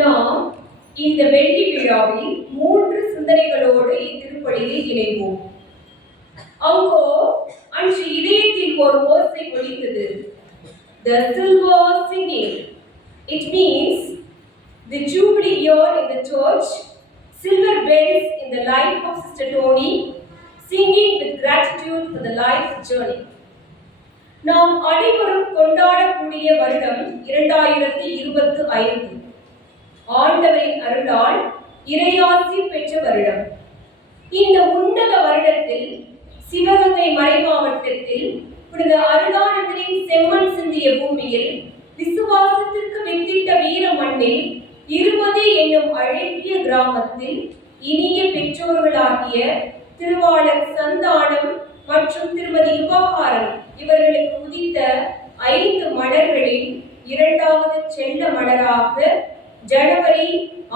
நாம் இந்த வெள்ளி விழாவில் 3 சிந்தனைகளோடு இத்திருப்பலியை இணைவோம். அங்கோ அன்று இதயத்தில் ஒரு ஓசை ஒலித்தது. The silver singing. It means the jubilee year in the church, silver bells in the life of Sister Tony, singing with gratitude for the life journey. நாம் அனைவரும் கொண்டாடக்கூடிய வருடம் 2025. ஆண்டவரின் அருளால் இறையாசி பெற்ற வருடம். இந்த உன்னத வருடத்தில் சிவகங்கை மறைமாவட்டத்தில் புனித அருளானந்தரின் செம்மண் சிந்திய பூமியில் விசுவாசத்திற்கு வித்திட்ட வீர மண்ணில் 20 என்னும் அழகிய கிராமத்தில் இனிய பெற்றோர்களாகிய திருவாளர் சந்தானம் மற்றும் திருமதி உபகாரம் இவர்களுக்கு உதித்த 5 மலர்களில் 2வது செல்ல மலராக ஜனவரி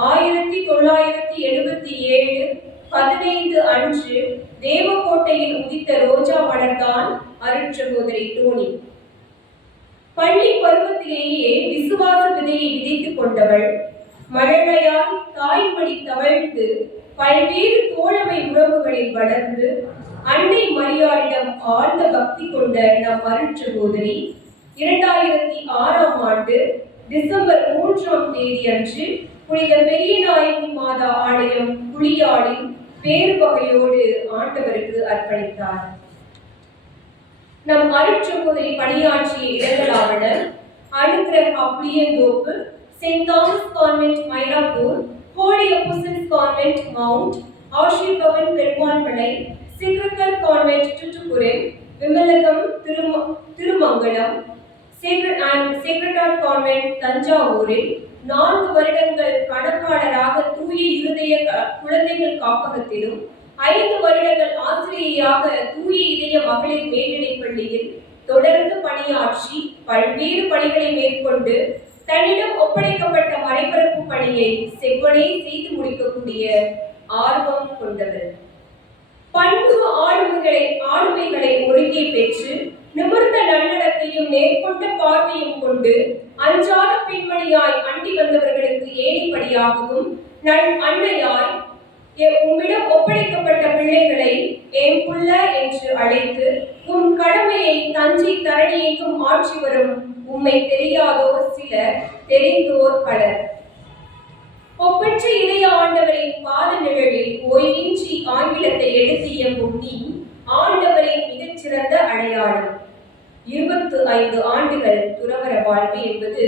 1977 15 அன்று தேவக்கோட்டையில் உதித்த ரோஜா மலர்தான் அருட்சகோதரி டோனி. பள்ளி பருவத்திலேயே விசுவாச விதையை விதைத்துக் கொண்டவள் மழலையால் தாய்மடி தவழ்ந்து பல்வேறு தோழமை உறவுகளில் வளர்ந்து அன்னை மரியாளிடம் ஆழ்ந்த பக்தி கொண்ட நம் அருட்சகோதரி 2006ஆம் ஆண்டு டிசம்பர் 3ஆம் தேதி அன்று புனித பெரியநாயகி மாதா ஆலயம் புளியாடில் வேறு வகையோடு ஆண்டவருக்கு அர்ப்பணித்தார். நம் அருட்சகோதரி பணியாற்றிய இடங்களாவன Anugraha Pulianthope, saint Thomas convent Mylapore, holy apostles convent mount, Ashirbhavan Perumalmalai, சிக்ரக்கர் convent Thoothukudi, Vimalagam Thirumangalam, sacred heart convent தஞ்சாவூரில் 4 வருடங்கள் கணக்காளராக தூய இருதய குழந்தைகள் காப்பகத்திலும் 5 வருடங்கள் ஆசிரியையாக தூய இதய மகளிர் மேல்நிலைப் பள்ளியில் தொடர்ந்து பணியாற்றி பல்வேறு பணிகளை மேற்கொண்டு தன்னிடம் ஒப்படைக்கப்பட்ட மறைபரப்பு பணியை செவ்வனே செய்து முடிக்கக்கூடிய ஆர்வம் கொண்டவர். பன்முக ஆளுமைகளை ஒருங்கே பெற்று நிமிர்ந்த நல்லடத்தையும் நேர்கொண்ட பார்வையும் கொண்டு அஞ்சாத பெண்மணியாய் அண்டி வந்தவர்களுக்கு ஏணிப்படியாகவும் நல் அன்னையாய் உம்மிடம் ஒப்படைக்கப்பட்ட பிள்ளைகளை என் புள்ள என்று அழைத்து உம் கடமையை தஞ்சை தரணியைக்கும் ஆட்சி வரும் உம்மை தெரியாதோர் சிலர், தெரிந்தோர் பலர். ஒப்பற்ற இதய ஆண்டவரின் பாத நிழலில் ஓய்வின்றி ஆங்கிலத்தை எடுத்து இயங்கும் நீ ஆண்டவரின் மிகச்சிறந்த அடையாளம். 25 ஆண்டுகள் துறவற வாழ்வு என்பது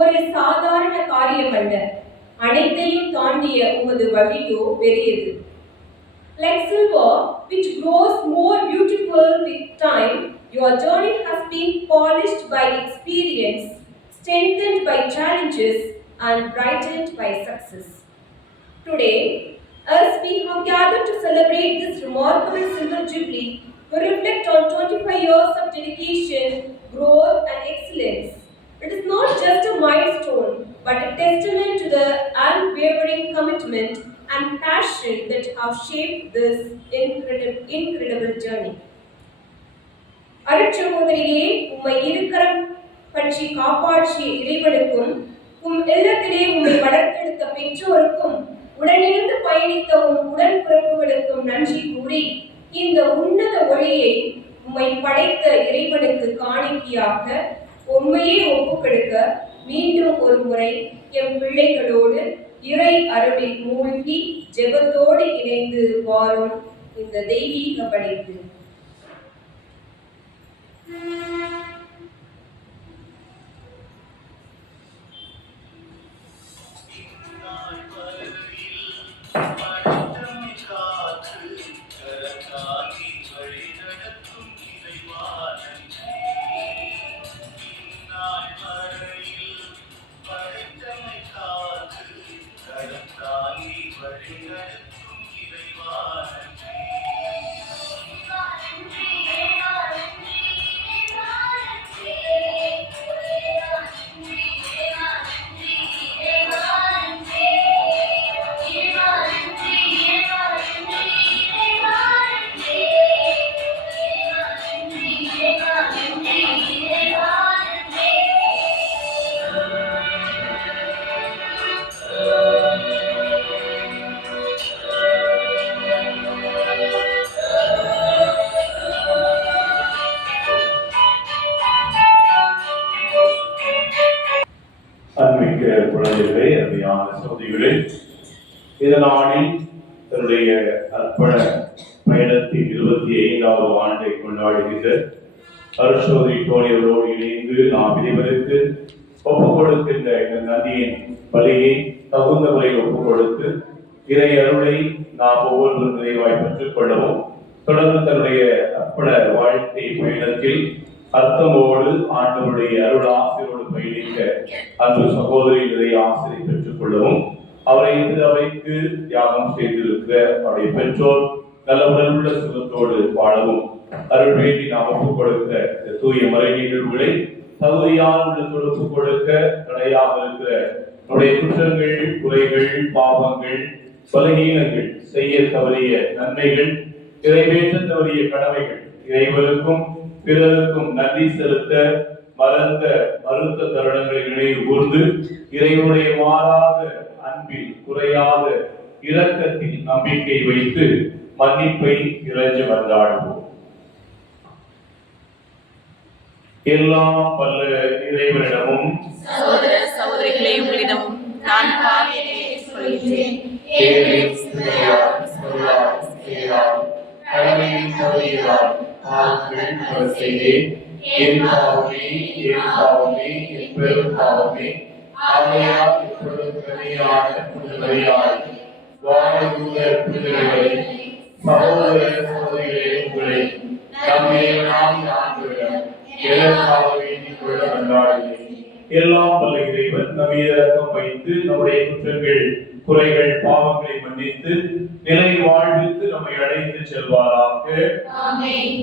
ஒரு சாதாரண காரியம் அல்ல. அனைத்தையும் தாண்டிய உமது வழியோ பெரியது. Like silver which grows more beautiful with time, your journey has been polished by experience, strengthened by challenges, and brightened by success. Today, as we have gathered to celebrate this remarkable silver jubilee, we reflect on 25 years of dedication, growth, and excellence. It is not just a milestone, but a testament to the unwavering commitment and passion that have shaped this incredible journey. அருட்சகோதரியே, உம்மை இருக்கரம் பற்றி காப்பாற்றிய இறைவனுக்கும் உம் இல்லத்திலே உம்மை வளர்த்தெடுத்த பெற்றோருக்கும் உடனிருந்து பயணித்த உம் உடன்பிறப்புகளுக்கும் நன்றி கூறி இந்த உன்னத ஒளியை உம்மை படைத்த இறைவனுக்கு காணிக்கையாக உம்மையே ஒப்புக்கொடுக்க மீண்டும் ஒரு முறை எம் பிள்ளைகளோடு இறை அருளில் மூழ்கி ஜெபத்தோடு இணைந்து வாரும் இந்த தெய்வீக படைப்பு. அன்பிக்க குழந்தைகளே, அருமையான சகோதரிகளே, இந்த நாளில் தன்னுடைய அர்ப்பண பயணத்தின் 25வது ஆண்டை கொண்டாடுகின்ற அருட்சகோதரி டோனியவரோடு இணைந்து நாம் இறைவனுக்கு ஒப்புக் கொடுக்கின்ற இந்த நன்றியின் பலியை தகுந்த முறையில் ஒப்புக் கொடுத்து இறை அருளை நாம் ஒவ்வொருவரும் நிறைவாய் பெற்றுக் கொள்ளவும், தொடர்ந்து தன்னுடைய அர்ப்பண வாழ்க்கை பயணத்தில் அர்த்தமோடு ஆண்டவருடைய அருள் ஆசிரியரோடு பயணிக்க அன்பு சகோதரி நிறைய ஆசிரியை பெற்றுக் கொள்ளவும், அவரை அவைக்கு தியாகம் செய்திருக்கிற அவருடைய பெற்றோர் நல்ல உடலுள்ள சுகத்தோடு வாழவும் அருள் வேண்டி நாம் ஒப்புக் கொடுக்க தூய மறை நிகழ்வுகளை தகுதியான உள்ளத்தோடு ஒப்புக் கொடுக்க தடையாக இருக்கிற நம்முடைய குற்றங்கள், குறைகள், பாவங்கள், பலகீனங்கள், செய்ய தவறிய நன்மைகள், நிறைவேற்ற தவறிய கடமைகள், இறைவனுக்கும் பிறருக்கும் நன்றி செலுத்த மறுத்த தருணங்களை நினைவு கூர்ந்து இறைவனுடைய மாறாத அன்பில், குறையாத இரக்கத்தில் நம்பிக்கை வைத்து மன்னிப்பை இறைஞ்சு வந்தாடுவோம். எல்லாம் வல்ல இறைவனிடமும் சகோதர சகோதரிகளே உங்களிடமும் நான் பாவியேனே சொல்கிறேன். கடமையின் தவறியதால் பாவங்கள் செய்தேன். என் பாவமே, என் பாவமே, என் பெரும் பாவமே. ஆகையால் இப்பொழுது கருணையான புனிதமரியாய் வாழக்கூட புனிதர்களை, சகோதர சகோதரிகளே உங்களை நம்மை ஆண்டுவிடம் எதற்காக வேண்டிக் கொள்ள வந்தாடுகிறேன். எல்லாம் வல்ல இறைவன் நம் மீது இரக்கம் வைத்து நம்முடைய குற்றங்கள், குறைகள், பாவங்களை மன்னித்து நிலை வாழ்வித்து நம்மை அழைத்து செல்வாராக. ஆமென்.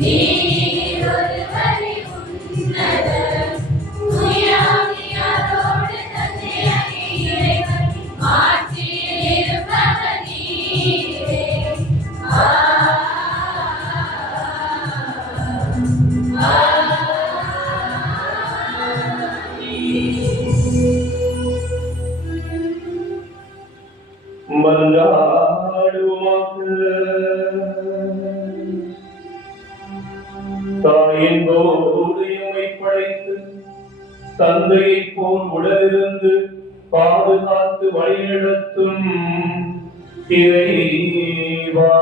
நீர் ஒருவரே உன்னத, தூயாவியானவரே மன்றாடுவோமாக. தாயின் போது எம்மை படைத்து தந்தையைப் போல் உடலிருந்து பாதுகாத்து வழிநடத்தும் இறைவா,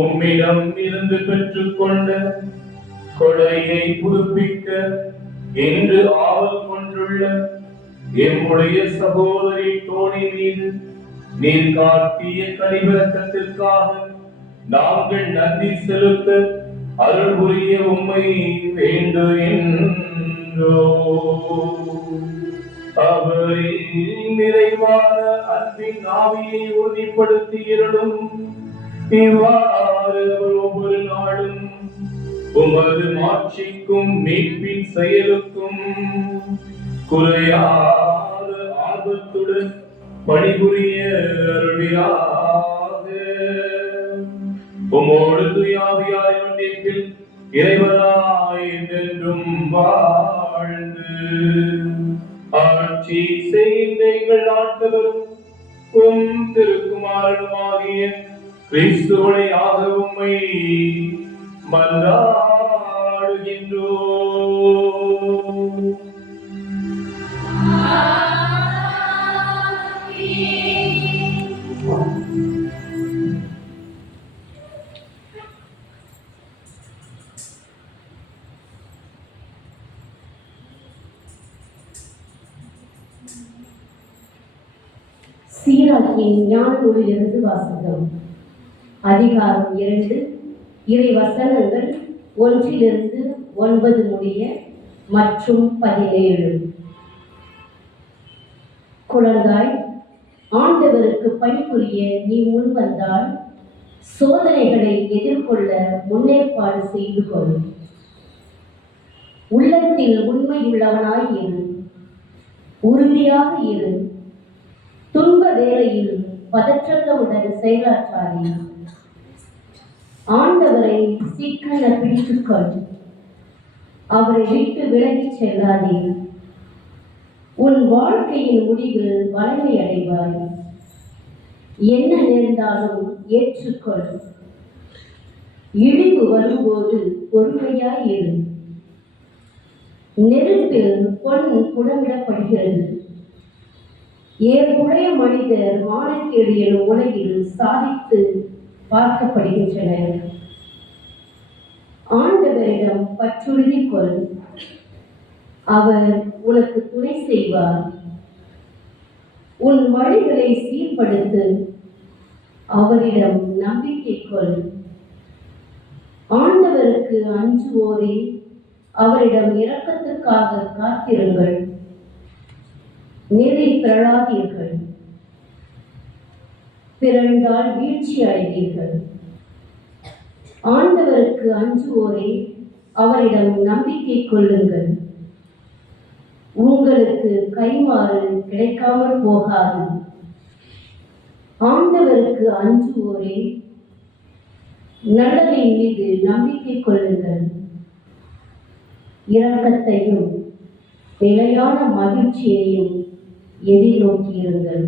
உம்மிடம் இருந்து பெற்றுக்கொண்ட கொடையை புதுப்பிக்க என்று ஆவல் கொண்டுள்ள எம்முடைய சகோதரி தோணி மீது நீர் காட்டிய கனிவிரக்கத்திற்காக நாங்கள் நன்றி செலுத்த அருள் புரிய உம்மை வேண்டுகின்றோம். அவரின் நிறைவான அன்பின் ஆவியை உறுதிப்படுத்தியிருளும். இவ்வாறு ஒவ்வொரு நாளும் உமது மாட்சிக்கும் மீட்பின் செயலுக்கும் குறையாத ஆர்வத்துடன் பணிபுரிய அருள்வீராக. உம்மோடு தூயாவியார் ஒன்றிப்பில் இறைவனாய் என்றென்றும் வாழ்ந்து ஆட்சி செய்த எங்கள் ஆண்டவரும் உம் திருக்குமாரனுமாகிய கிறிஸ்துவனையாக உம்மை மன்றாடுகின்றோம். சீராக்கியின் ஞான நூலிலிருந்து வாசகம். அதிகாரம் 2, இறை வசனங்கள் 1-9 முடிய மற்றும் 17. குழந்தாய், ஆண்டவருக்கு பணிபுரிய நீ முன்வந்தால் சோதனைகளை எதிர்கொள்ள முன்னேற்பாடு செய்து கொள். உள்ளத்தில் உண்மையுள்ளவனாய் இரு, உறுதியாக இரு. துன்ப வேளையில் பதற்றத்துடன் செயலாற்றாதே. ஆண்டவரை சீக்கிர பிடித்துக்கொள், அவரை விட்டு விலகிச் செல்லாதே. உன் வாழ்க்கையின் முடிவில் வலிமை அடைவாய். என்ன நேர்ந்தாலும் ஏற்றுக்கொள். இழிவு வரும்போது பொறுமையாய் இரு. நெருப்பில் பொன் புடமிடப்படுகிறது. ஏற்புடைய மனிதர் மானக்கேடு எனும் உலகில் சாதித்து பார்க்கப்படுகின்றனர். ஆண்டவரிடம் பற்றுறுதி கொள், அவர் உனக்கு துணை செய்வார். உன் வழிகளை சீர்படுத்து, அவரிடம் நம்பிக்கை கொள். ஆண்டவருக்கு அஞ்சுவோரே, அவரிடம் இரக்கத்துக்காக காத்திருங்கள். நெறி பிறழாதீர்கள், பிறழ்ந்தால் வீழ்ச்சி அடைவீர்கள். ஆண்டவருக்கு அஞ்சுவோரே, அவரிடம் நம்பிக்கை கொள்ளுங்கள். உங்களுக்கு கைமாறு கிடைக்காமல் போகாது. ஆண்டவருக்கு அஞ்சுவோரே, நல்லதின் மீது நம்பிக்கை கொள்ளுங்கள். இரக்கத்தையும் நிலையான மகிழ்ச்சியையும் எதிர்நோக்கியிருங்கள்.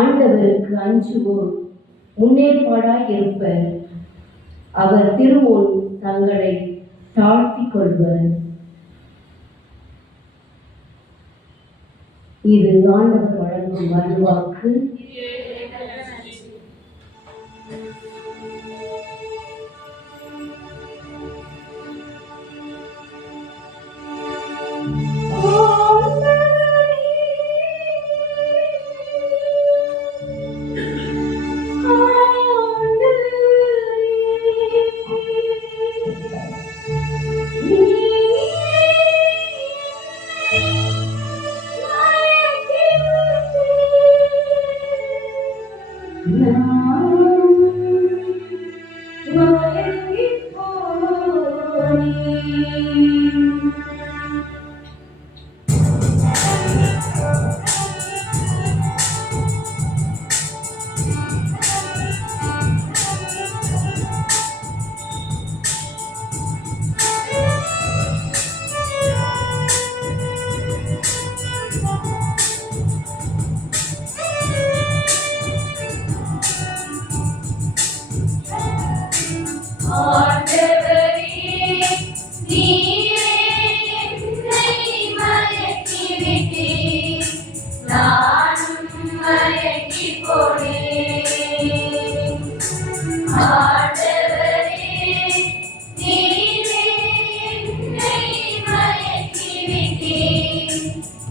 ஆண்டவருக்கு அஞ்சுவோர் முன்னேற்பாடாய் இருப்பர். அவர் திருமுன் தங்களை தாழ்த்திக் கொள்வர். இது ஆண்டவர் வழங்கும் அருள்வாக்கு.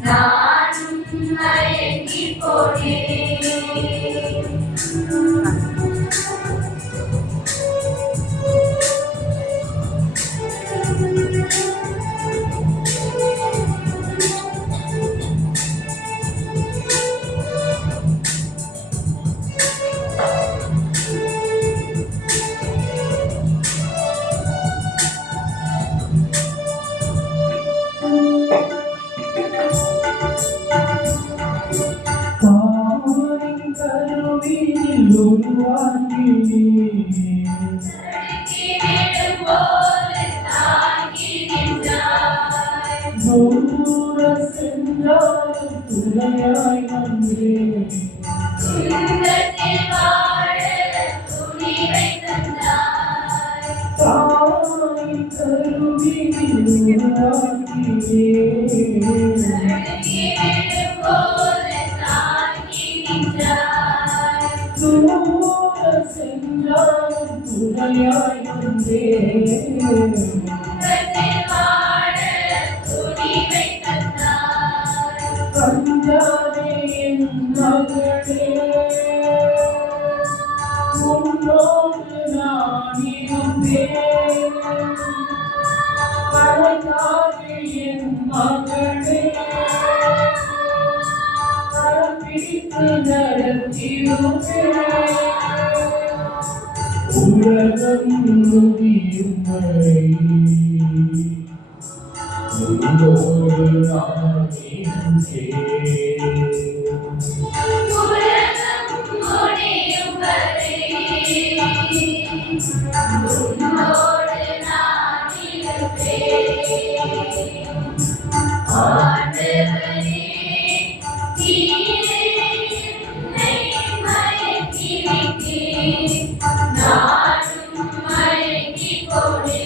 நானும் மயங்கிப் போனேன். தாயின் கருவினில் உருவாக்கினீர். தடுக்கிவிடும்போது தாங்கி நின்றாய். தூர சென்றாலும் துணையாய் வந்தேன். துன்பத்தில் வாழ துணிவை தந்தாய். தாயின் கருவினில் உருவாக்கினீர். தடுக்கிவிடும்போது தாங்கி நின்றாய். தூர சென்றாலும் துணையாய் வந்தேன். துன்பத்தில் வாழ துணிவை தந்தாய். அஞ்சாதே என் மகளே, உன்னோடு நான் இருப்பேன். கலங்காதே என் மகளே, கரம் பிடித்து நடத்திடுவேன். உலகம் முடியும் வரை உன்னோடு நான் இருப்பேன். உலகம் முடியும் வரை உன்னோடு நான் இருப்பேன். ஆண்டவரே, நீரே என்னை மயக்கி விட்டீர். நானும் மயங்கிப் போனேன்.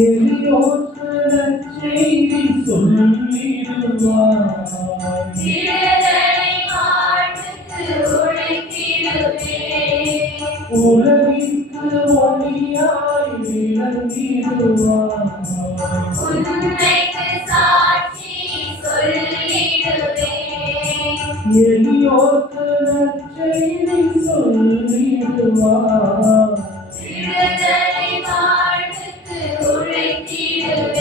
எளியோர்க்கு நற்செய்தி சொல்லிடுவார். விடுதலை வாழ்வுக்கு உழைத்திடுவேன். உலகிற்கு ஒளியாய் விளங்கிடுவார். உண்மைக்கு சாட்சி சொல்லிடுவேன். எளியோர்க்கு நற்செய்தி சொல்லிடுவார். விடுதலை வாழ்வுக்கு உழைத்திடுவேன்.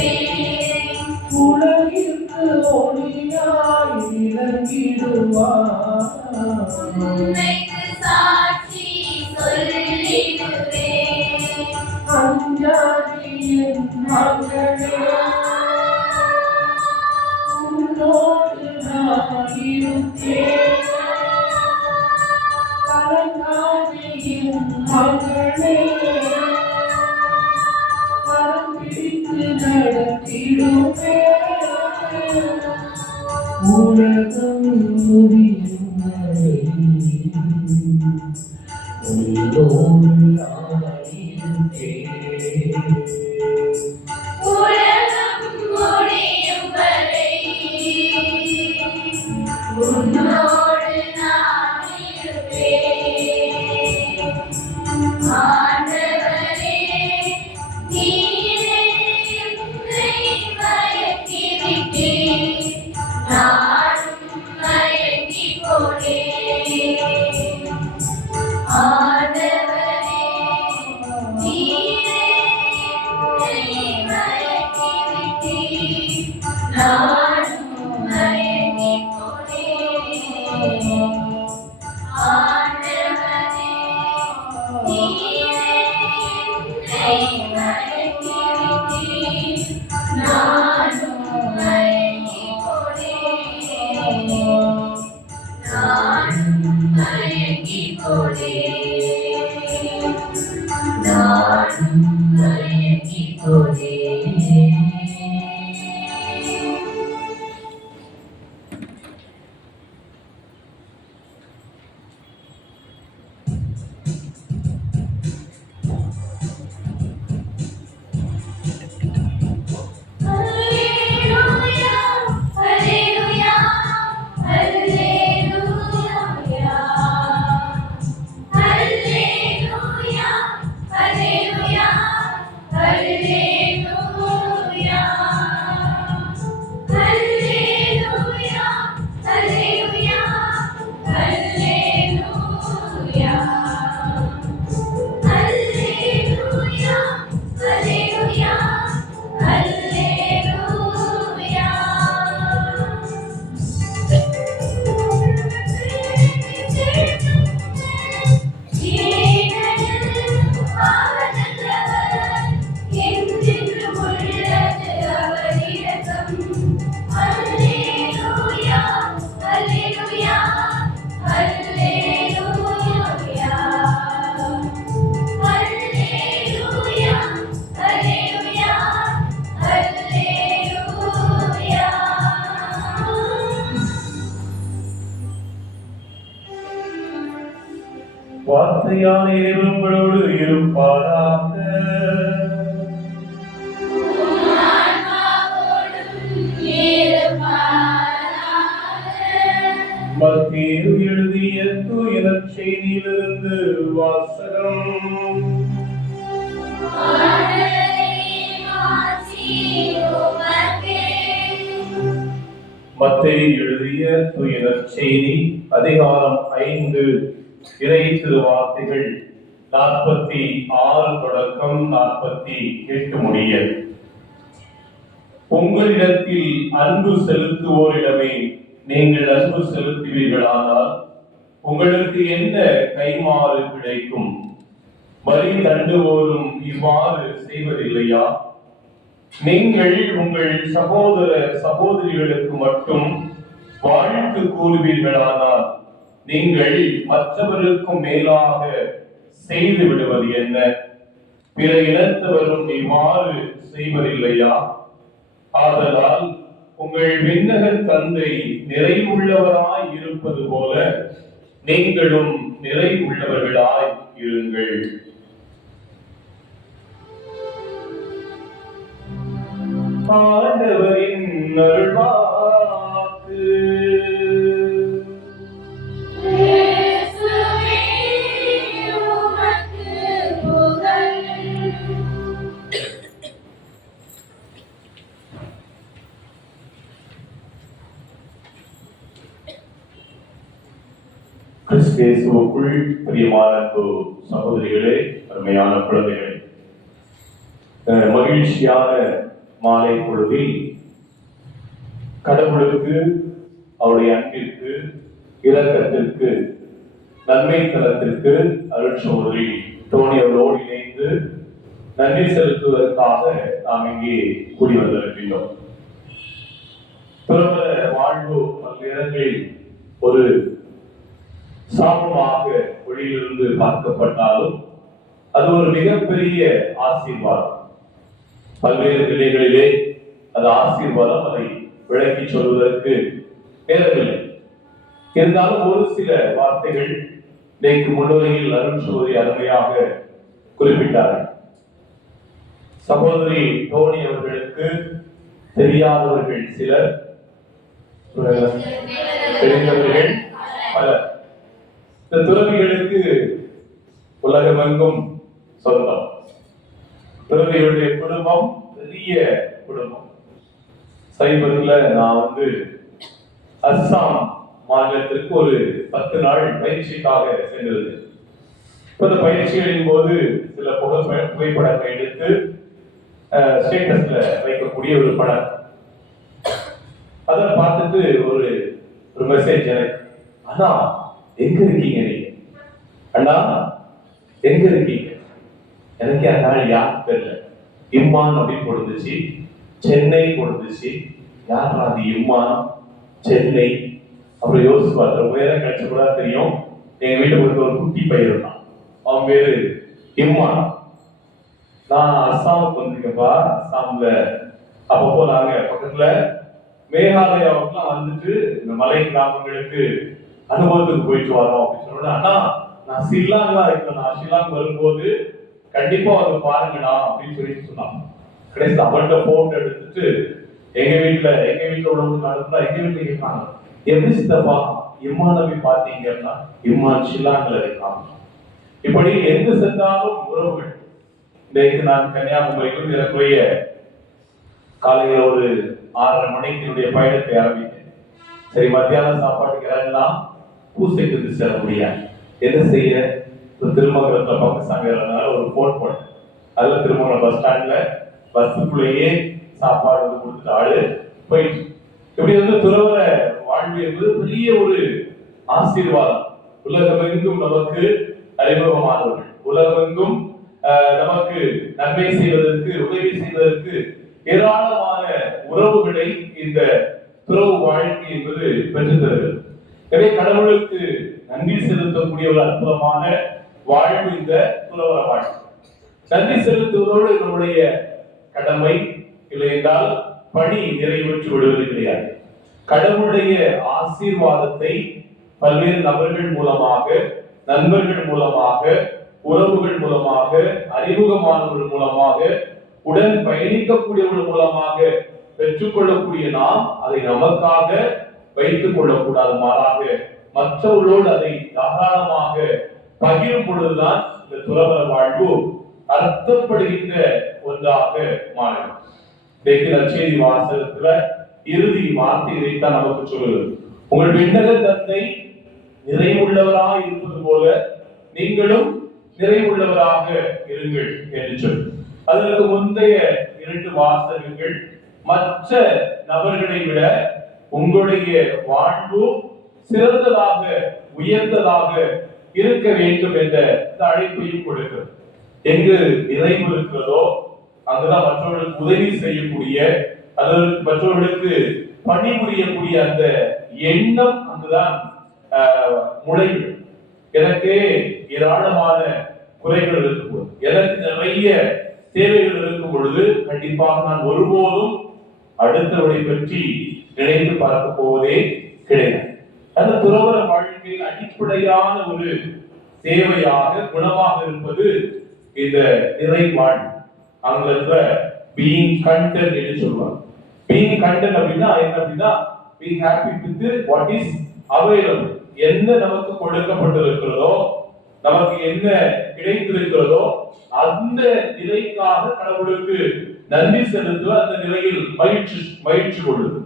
உலகிற்கு ஒளியாய் விளங்கிடுவார். உண்மைக்கு சாட்சி சொல்லிடுவேன். அஞ்சாதே என் மகளே, உன்னோடு நான் இருப்பேன். கலங்காதே என் மகளே, கரம் பிடித்து நடத்திடுவேன். உலகம் முடியும் வரை உன்னோடு நான் இருப்பேன். உலகம் முடியும் வரை உன்னோடு நான் இருப்பேன். ஆண்டவரே, நீரே என்னை மயக்கி விட்டீர். நானும் மயங்கிப் போனேன். ஆண்டவரே, நீரே என்னை மயக்கி விட்டீர். நானும் மயங்கிப் போனேன். வார்த்தையான இறைவங்களோடு இருப்பாராக. மத்தேயு எழுதிய தூய நற்செய்தியிலிருந்து வாசகம். மத்தேயு எழுதிய தூய நற்செய்தி அதிகாரம் 5 இறை திருவார்த்தைகள் 46 தொடக்கம் 48 முடிய. உங்களிடத்தில் அன்பு செலுத்துவோரிடமே நீங்கள் அன்பு செலுத்துவீர்களானால் உங்களுக்கு என்ன கைமாறு கிடைக்கும்? வரி தண்டுவோரும் இவ்வாறு செய்வதில்லையா? நீங்கள் உங்கள் சகோதர சகோதரிகளுக்கு மட்டும் வாழ்த்து கூறுவீர்களானால் நீங்கள் மற்றவர்களுக்கும் மேலாக செய்து விடுவது என்ன? பிற இனத்தவரும் இவ்வாறு செய்வதில்லையா? ஆதலால் உங்கள் விண்ணக தந்தை நிறைவுள்ளவராய் இருப்பது போல நீங்களும் நிறைவுள்ளவர்களாய் இருங்கள். ஆண்டவரின் அருள்வாக்கு. கிறிஸ்துவுக்குள் பிரியமான சகோதரிகளே, அருமையான குழந்தைகளே, மகிழ்ச்சியான மாலை பொழுதில் கடவுளுக்கு, அவருடைய அன்பிற்கு, இரக்கத்திற்கு, நன்மை தரத்திற்கு அருட்சகோதரி டோனி அவர்களோடு இணைந்து நன்றி செலுத்துவதற்காக நாம் இங்கே கூடி வந்திருக்கின்றோம். துறவற வாழ்வு பல்வேறங்களில் ஒரு சாபமாக ஒளியிலிருந்து பார்க்கப்பட்டாலும் அது ஒரு மிகப்பெரிய ஆசீர்வாதம். பல்வேறு நிலைகளிலே அது ஆசீர்வாதம், அதை விளக்கி சொல்வதற்கு நேரமில்லை. இருந்தாலும் ஒரு சில வார்த்தைகள் இன்றைக்கு முன்னுரையில் அருட்சகோதரி அருமையாக குறிப்பிட்டார்கள். சகோதரி டோனி அவர்களுக்கு தெரியாதவர்கள் சிலர், தெரிந்தவர்கள் பலர். இந்த துறவிகளுக்கு உலகமெங்கும் சொந்தம். துறவிகளுடைய குடும்பம் பெரிய குடும்பம். சைபத்துல நான் அஸ்ஸாம் மாநிலத்திற்கு ஒரு 10 நாள் பயிற்சிக்காக சென்றது. இந்த பயிற்சிகளின் போது சில புகைப்படங்களை எடுத்து ஸ்டேட்டஸ்ல வைக்கக்கூடிய ஒரு படம். அதை பார்த்துட்டு ஒரு மெசேஜ் எனக்கு, அண்ணா எங்க இருக்கீங்க நீங்க? அண்ணா எங்க இருக்கீங்க? எனக்கு அந்த நாள் யாருக்கு தெரியல. இம்மான் அப்படின்னு கொடுத்துச்சு, சென்னை கொடுத்துச்சு. யார் அது இம்மான், சென்னை? அப்புறம் யோசிச்சு பார்த்தேன், உயரம் கிடைச்ச கூட தெரியும். எங்க வீட்டுக்கு ஒரு குட்டி பையன் இருந்தான், அவன் பேரு இம்மான். நான் அஸ்ஸாமுக்கு வந்திருக்கப்பா. அஸ்ஸாம்ல அப்பப்போ நாங்க பக்கத்துல மேகாலயாவுக்குலாம் வந்துட்டு இந்த மலை கிராமங்களுக்கு அனுபவத்துக்கு போயிட்டு வரோம் அப்படின்னு சொன்னோன்னா, அண்ணா நான் ஷில்லாங்லாம் இருக்கேன், நான் ஷில்லாங் வரும்போது கண்டிப்பா வந்து பாருங்கண்ணா அப்படின்னு சொல்லிட்டு சொன்னான். கடைசியில் அவன்கிட்ட போட்டோ எடுத்துட்டு எங்க வீட்டுல உள்ளவங்களுக்கு அனுப்புனா, எங்க வீட்டுல இருக்காங்க, எப்படி சித்தப்பா இம்மான் போய் பாத்தீங்கன்னா, இம்மான் ஷில்லாங்ல இருக்காங்க. இப்படி எங்கு சென்றாலும் உறவுகள். இன்றைக்கு நான் கன்னியாகுமரிக்கு ஏறக்குறைய காலையில ஒரு 6:30 மணிக்கு என்னுடைய பயணத்தை ஆரம்பித்தேன். சரி, மத்தியான சாப்பாட்டுக்கு இறங்கலாம், பூசைக்கு சேர முடியாது. என்ன செய்ய, திருமங்கலத்துல பக்கசாங்கிறதுனால ஒரு போன் போட்டேன். அதுல திருமங்கலம் பஸ் ஸ்டாண்ட்ல பஸ்ஸுக்குள்ளேயே சாப்பாடு கொடுத்துட்டு ஆளு போயிடுச்சு. இப்படி துறவற வாழ்வு என்பது பெரிய ஒரு ஆசீர்வாதம். உலகமெங்கும் நமக்கு அறிமுகமானவர்கள், உலகமெங்கும் நமக்கு நன்மை செய்வதற்கு, உதவி செய்வதற்கு ஏராளமான உறவுகளை இந்த துறவு வாழ்க்கை என்பது பெற்றுத்தருகிறது. எனவே கடவுளுக்கு நன்றி செலுத்தக்கூடிய ஒரு அற்புதமான வாழ்வு இந்த துறவற வாழ்க்கை. நன்றி செலுத்துவதோடு நம்முடைய கடமை இல்லை என்றால் பணி நிறைவேற்றி விடுவது கிடையாது. கடவுளுடைய ஆசீர்வாதத்தை பல்வேறு நபர்கள் மூலமாக நண்பர்கள் மூலமாக, உறவுகள் மூலமாக, அறிமுகமானவர்கள் மூலமாக, உடன் பயணிக்கக்கூடியவர்கள் மூலமாக பெற்றுக்கொள்ளக்கூடிய நாம் அதை நமக்காக வைத்துக் கொள்ளக்கூடாது. மாறாக மற்றவர்களோடு அதை தாராளமாக பகிரும் பொழுதுதான் இந்த துறவற வாழ்வு அர்த்தப்படுகின்ற ஒன்றாக மாறும். நற்செய்தி வாசகத்துல இறுதி வார்த்தை இதைத்தான் நமக்கு சொல்லுது. உங்கள் விண்ணக தந்தை நிறைவுள்ளவராக இருப்பது போல நீங்களும் நிறைவுள்ளவராக இருங்கள் என்று சொல்லு. அதற்கு முந்தைய 2 வாசகங்கள் மற்ற நபர்களை விட உங்களுடைய வாழ்வு சிறந்ததாக, உயர்ந்ததாக இருக்க வேண்டும் என்ற அழைப்பையும் கொடுக்கிறது. எங்கு நிறைவு இருக்கிறதோ அங்குதான் மற்றவர்களுக்கு உதவி செய்யக்கூடிய, அதற்கு மற்றவர்களுக்கு பணிபுரியக்கூடிய அந்த எண்ணம் அங்குதான் முளைவிடும். எனக்கு ஏராளமான குறைகள் இருக்கும், எனக்கு நிறைய தேவைகள் இருக்கும் பொழுது கண்டிப்பாக நான் ஒருபோதும் அடுத்தவரை பற்றி நினைத்து பார்க்க போவதே கிடையாது. அந்த துறவற வாழ்க்கையில் அடிப்படையான ஒரு தேவையாக, குணமாக இருப்பது இந்த நிறைவாழ்வு. ஆங்கிலத்துல பீயிங் கண்டென்ட் என்று சொல்லுவாங்க. பீயிங் கண்டென்ட் அப்படின்னா என்ன அப்படின்னா be happy with what is available. என்ன நமக்கு கொடுக்கப்பட்டிருக்கிறதோ, நமக்கு என்ன கிடைத்திருக்கிறதோ அந்த நிலைக்காக கடவுளுக்கு நன்றி செலுத்துவ, அந்த நிலையில் மகிழ்ச்சி கொள்ளுது.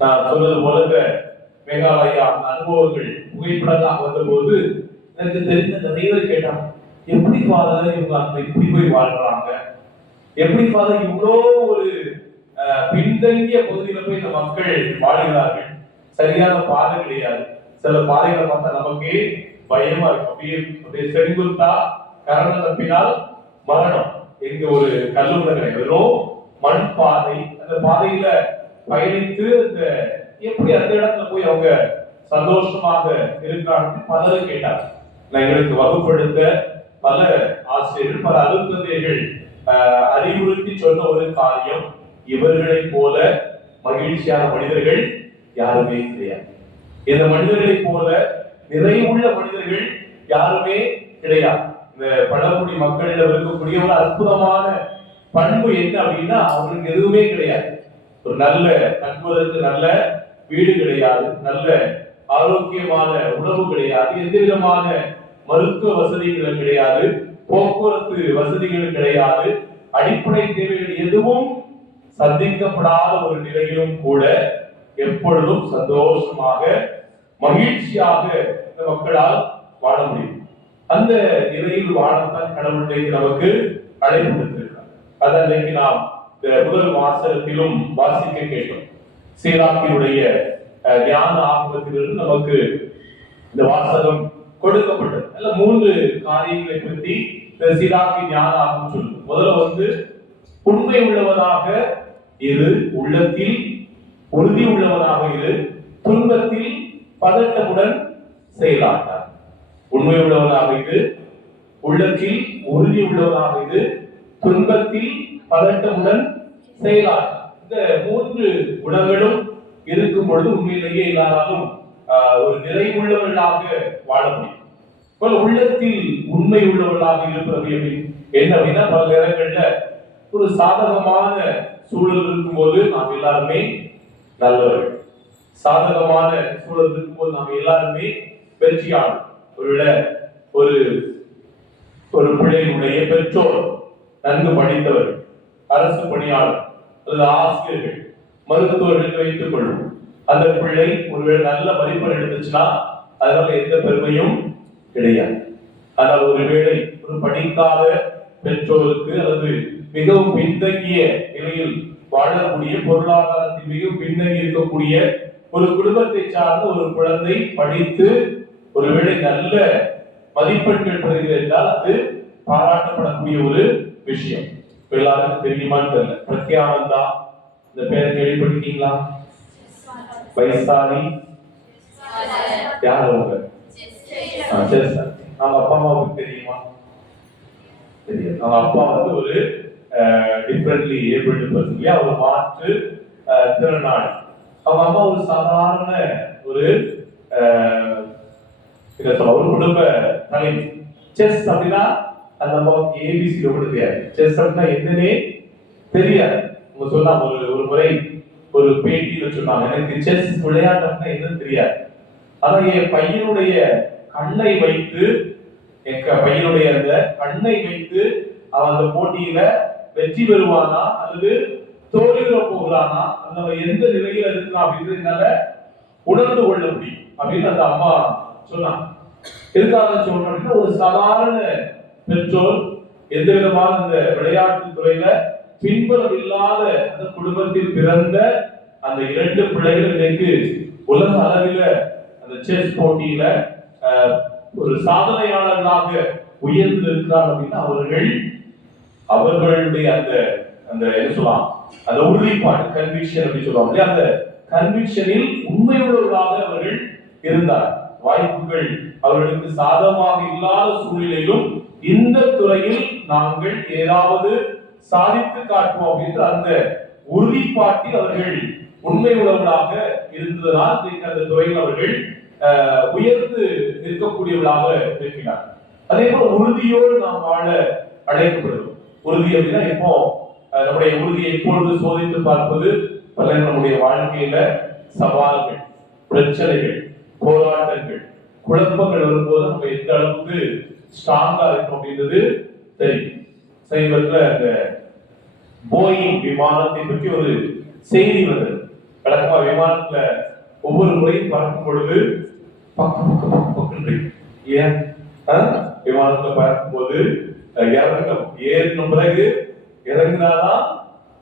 நான் சொன்னது போல மேகாலயா அனுபவங்கள் புகைப்படமாக வந்த போது எனக்கு தெரிந்த நிறைய பேர் கேட்டாங்க, எப்படி ஃபாதர் இவங்க அந்த இப்படி போய் வாழ்றாங்க, எப்படி ஃபாதர் இவ்வளோ ஒரு பின்தங்கிய பகுதியில போய் இந்த மக்கள் வாழ்கிறார்கள், சரியான பாதை கிடையாது. சில பாதைகளை பார்த்தா நமக்கே பயமா இருக்கும். அப்படியே செங்குத்தா கரண தப்பினால் மரணம். எங்க ஒரு கல்லூரி கிடையாது, வெறும் மண் பாதை. அந்த பாதையில பயணித்து அந்த எப்படி அந்த இடத்துல போய் அவங்க சந்தோஷமாக இருக்கிறாங்க பலரும் கேட்டாங்க. எங்களுக்கு வகுப்படுத்த பல ஆசிரியர்கள், பல அலுவலர்கள் அறிவுறுத்தி சொன்ன ஒரு காரியம், இவர்களை போல மகிழ்ச்சியான மனிதர்கள் யாருமே கிடையாது. இந்த மனிதர்களை போல நிறைவுள்ள மனிதர்கள் யாருமே கிடையாது. இந்த பழங்குடி மக்களிடம் இருக்கக்கூடிய ஒரு அற்புதமான பண்பு என்ன அப்படின்னா, அவங்களுக்கு எதுவுமே கிடையாது. ஒரு நல்ல தங்குவதற்கு நல்ல வீடு கிடையாது, நல்ல ஆரோக்கியமான உணவு கிடையாது, எந்த விதமான மருத்துவ வசதிகள் கிடையாது, போக்குவரத்து வசதிகள் கிடையாது, அடிப்படை தேவைகள் எதுவும் சந்திக்கப்படாத ஒரு நிலையிலும் கூட எப்பொழுதும் சந்தோஷமாக மகிழ்ச்சியாக இந்த மக்களால் வாழ முடியும். அந்த நிலையில் வாழத்தான் கடவுளுடைய நமக்கு அழைப்பு கொடுத்திருக்கிறார். அதற்கு நாம் முதல் வாசகத்திலும் வாசிக்க கேட்டோம். சீராக்கினுடைய ஞான ஆகமத்திலிருந்து நமக்கு இந்த வாசகம் கொடுக்கப்பட்டது. அல்ல 3 காரியங்களை பற்றி சீராக்கி ஞான ஆகமம் சொல்லுது. முதல்ல உண்மை உள்ளவனாக இரு, உள்ளத்தில் உறுதி உள்ளவனாக இரு, துன்பத்தில் பதட்டமுடன் செயலாட்டார். உண்மை உள்ளவனாக இரு, உள்ளத்தில் உறுதி உள்ளவனாக இரு, துன்பத்தில் பதட்டமுடன் செயலாட்டார். இந்த 3 குணங்களும் இருக்கும் பொழுது உண்மையிலேயே இல்லாதாலும் ஒரு நிறைவுள்ளவர்களாக வாழ முடியும். உள்ளத்தில் உண்மை உள்ளவர்களாக இருப்பது என்ன அப்படின்னா, பல நேரங்கள்ல ஒரு சாதகமான சூழல் இருக்கும்போது நாம் எல்லாருமே நல்லவர்கள், சாதகமான சூழல் இருக்கும்போது நாம் எல்லாருமே வெற்றியாளர். ஒரு பிள்ளையினுடைய பெற்றோர் நன்கு படித்தவர்கள், அரசு பணியாளர் அல்லது ஆசிரியர்கள், மருத்துவர்கள் வைத்துக் கொள்ளும். அந்த பிள்ளை ஒருவேளை நல்ல மதிப்பெண் எடுத்துச்சுன்னா அதனால எந்த பெருமையும் கிடையாது. ஆனால் ஒருவேளை ஒரு படிக்காத பெற்றோருக்கு அல்லது மிகவும் பின்தங்கிய நிலையில் வாழக்கூடிய, பொருளாதாரத்தில் மிகவும் பின்தங்கி இருக்கக்கூடிய ஒரு குடும்பத்தை சார்ந்த ஒரு குழந்தை படித்து ஒருவேளை நல்ல மதிப்பெண்கள் பெறுகிறது என்றால் அது பாராட்டப்படக்கூடிய ஒரு விஷயம். எல்லாருக்கும் தெரியுமான்னு தெரியல, பிரத்யானந்தா இந்த பேரை கேள்விப்பட்டிருக்கீங்களா? வைசாலி யார் அவங்க? அவங்க அப்பா அம்மாவுக்கு தெரியுமா? தெரியும். அவங்க அப்பா ஒரு டிஃபரெண்ட்லி ஏபிள்டு பர்சன், ஒரு மாற்று திறனாளி. அவங்க அம்மா ஒரு சாதாரண ஒரு என்ன சொல்ல ஒரு குடும்ப தலைவி. செஸ் அப்படின்னா அந்த நமக்கு ஏபிசி கூட தெரியாது. செஸ் அப்படின்னா என்னன்னே தெரியாது. அவங்க சொன்னா ஒரு முறை ஒரு பேட்டியில சொன்னாங்க, எனக்கு செஸ் விளையாட்டு அப்படின்னா என்னன்னு தெரியாது. ஆனா என் பையனுடைய கண்ணை வைத்து பையனுடைய அந்த கண்ணை வைத்து அவன் அந்த போட்டியில வெற்றி பெறுவானா அல்லது தோல்வியுற போகிறானா, அந்த எந்த நிலையில இருக்கான் அப்படின்றது என்னால உணர்ந்து கொள்ள முடியும் அப்படின்னு அந்த அம்மா சொன்னாங்க. எதுக்காக சொல்றோம் அப்படின்னா, ஒரு சாதாரண பெற்றோர் எந்த விதமான அந்த விளையாட்டு துறையில பின்புலம் இல்லாத அந்த குடும்பத்தில் பிறந்த அந்த 2 பிள்ளைகள் இன்னைக்கு உலக அளவில் அந்த செஸ் போட்டியில ஒரு சாதனையாளர்களாக உயர்ந்து இருக்கிறார் அப்படின்னா அவர்களுடைய அந்த அந்த என்ன சொல்லலாம், அந்த உறுதிப்பாடு, கன்விக்ஷன் அப்படின்னு சொல்லுவாங்க. அந்த கன்விக்ஷனில் உண்மையுள்ளவர்களாக அவர்கள் இருந்தார். வாய்ப்புகள் அவர்களுக்கு சாதகமாக இல்லாத சூழ்நிலையிலும் இந்த துறையில் நாங்கள் ஏதாவது சாதித்து காட்டுவோம் அப்படின்ற அந்த உறுதிப்பாட்டில் அவர்கள் உண்மை உள்ளவர்களாக இருந்ததனால் அந்த துறையில் அவர்கள் உயர்ந்து நிற்கக்கூடியவர்களாக இருக்கிறார். அதே போல உறுதியோடு நாம் வாழ அழைக்கப்படுவோம். உறுதி அப்படின்னா இப்போ நம்முடைய உறுதியை எப்பொழுது சோதித்து பார்ப்பது. பல நம்முடைய வாழ்க்கையில சவால்கள், பிரச்சனைகள், போராட்டங்கள், குழப்பங்கள் வரும்போது நம்ம எந்த அளவுக்கு ஸ்ட்ராங்கா இருக்கும் அப்படின்றது தெரியும். சமீபத்தில் அந்த போயிங் விமானத்தை பற்றி ஒரு செய்தி வந்தது. வழக்கமா விமானத்துல ஒவ்வொரு முறையும் பறக்கும் பொழுது ஏன் விமானத்துல பறக்கும் போது ஏறின பிறகு இறங்கினாதான்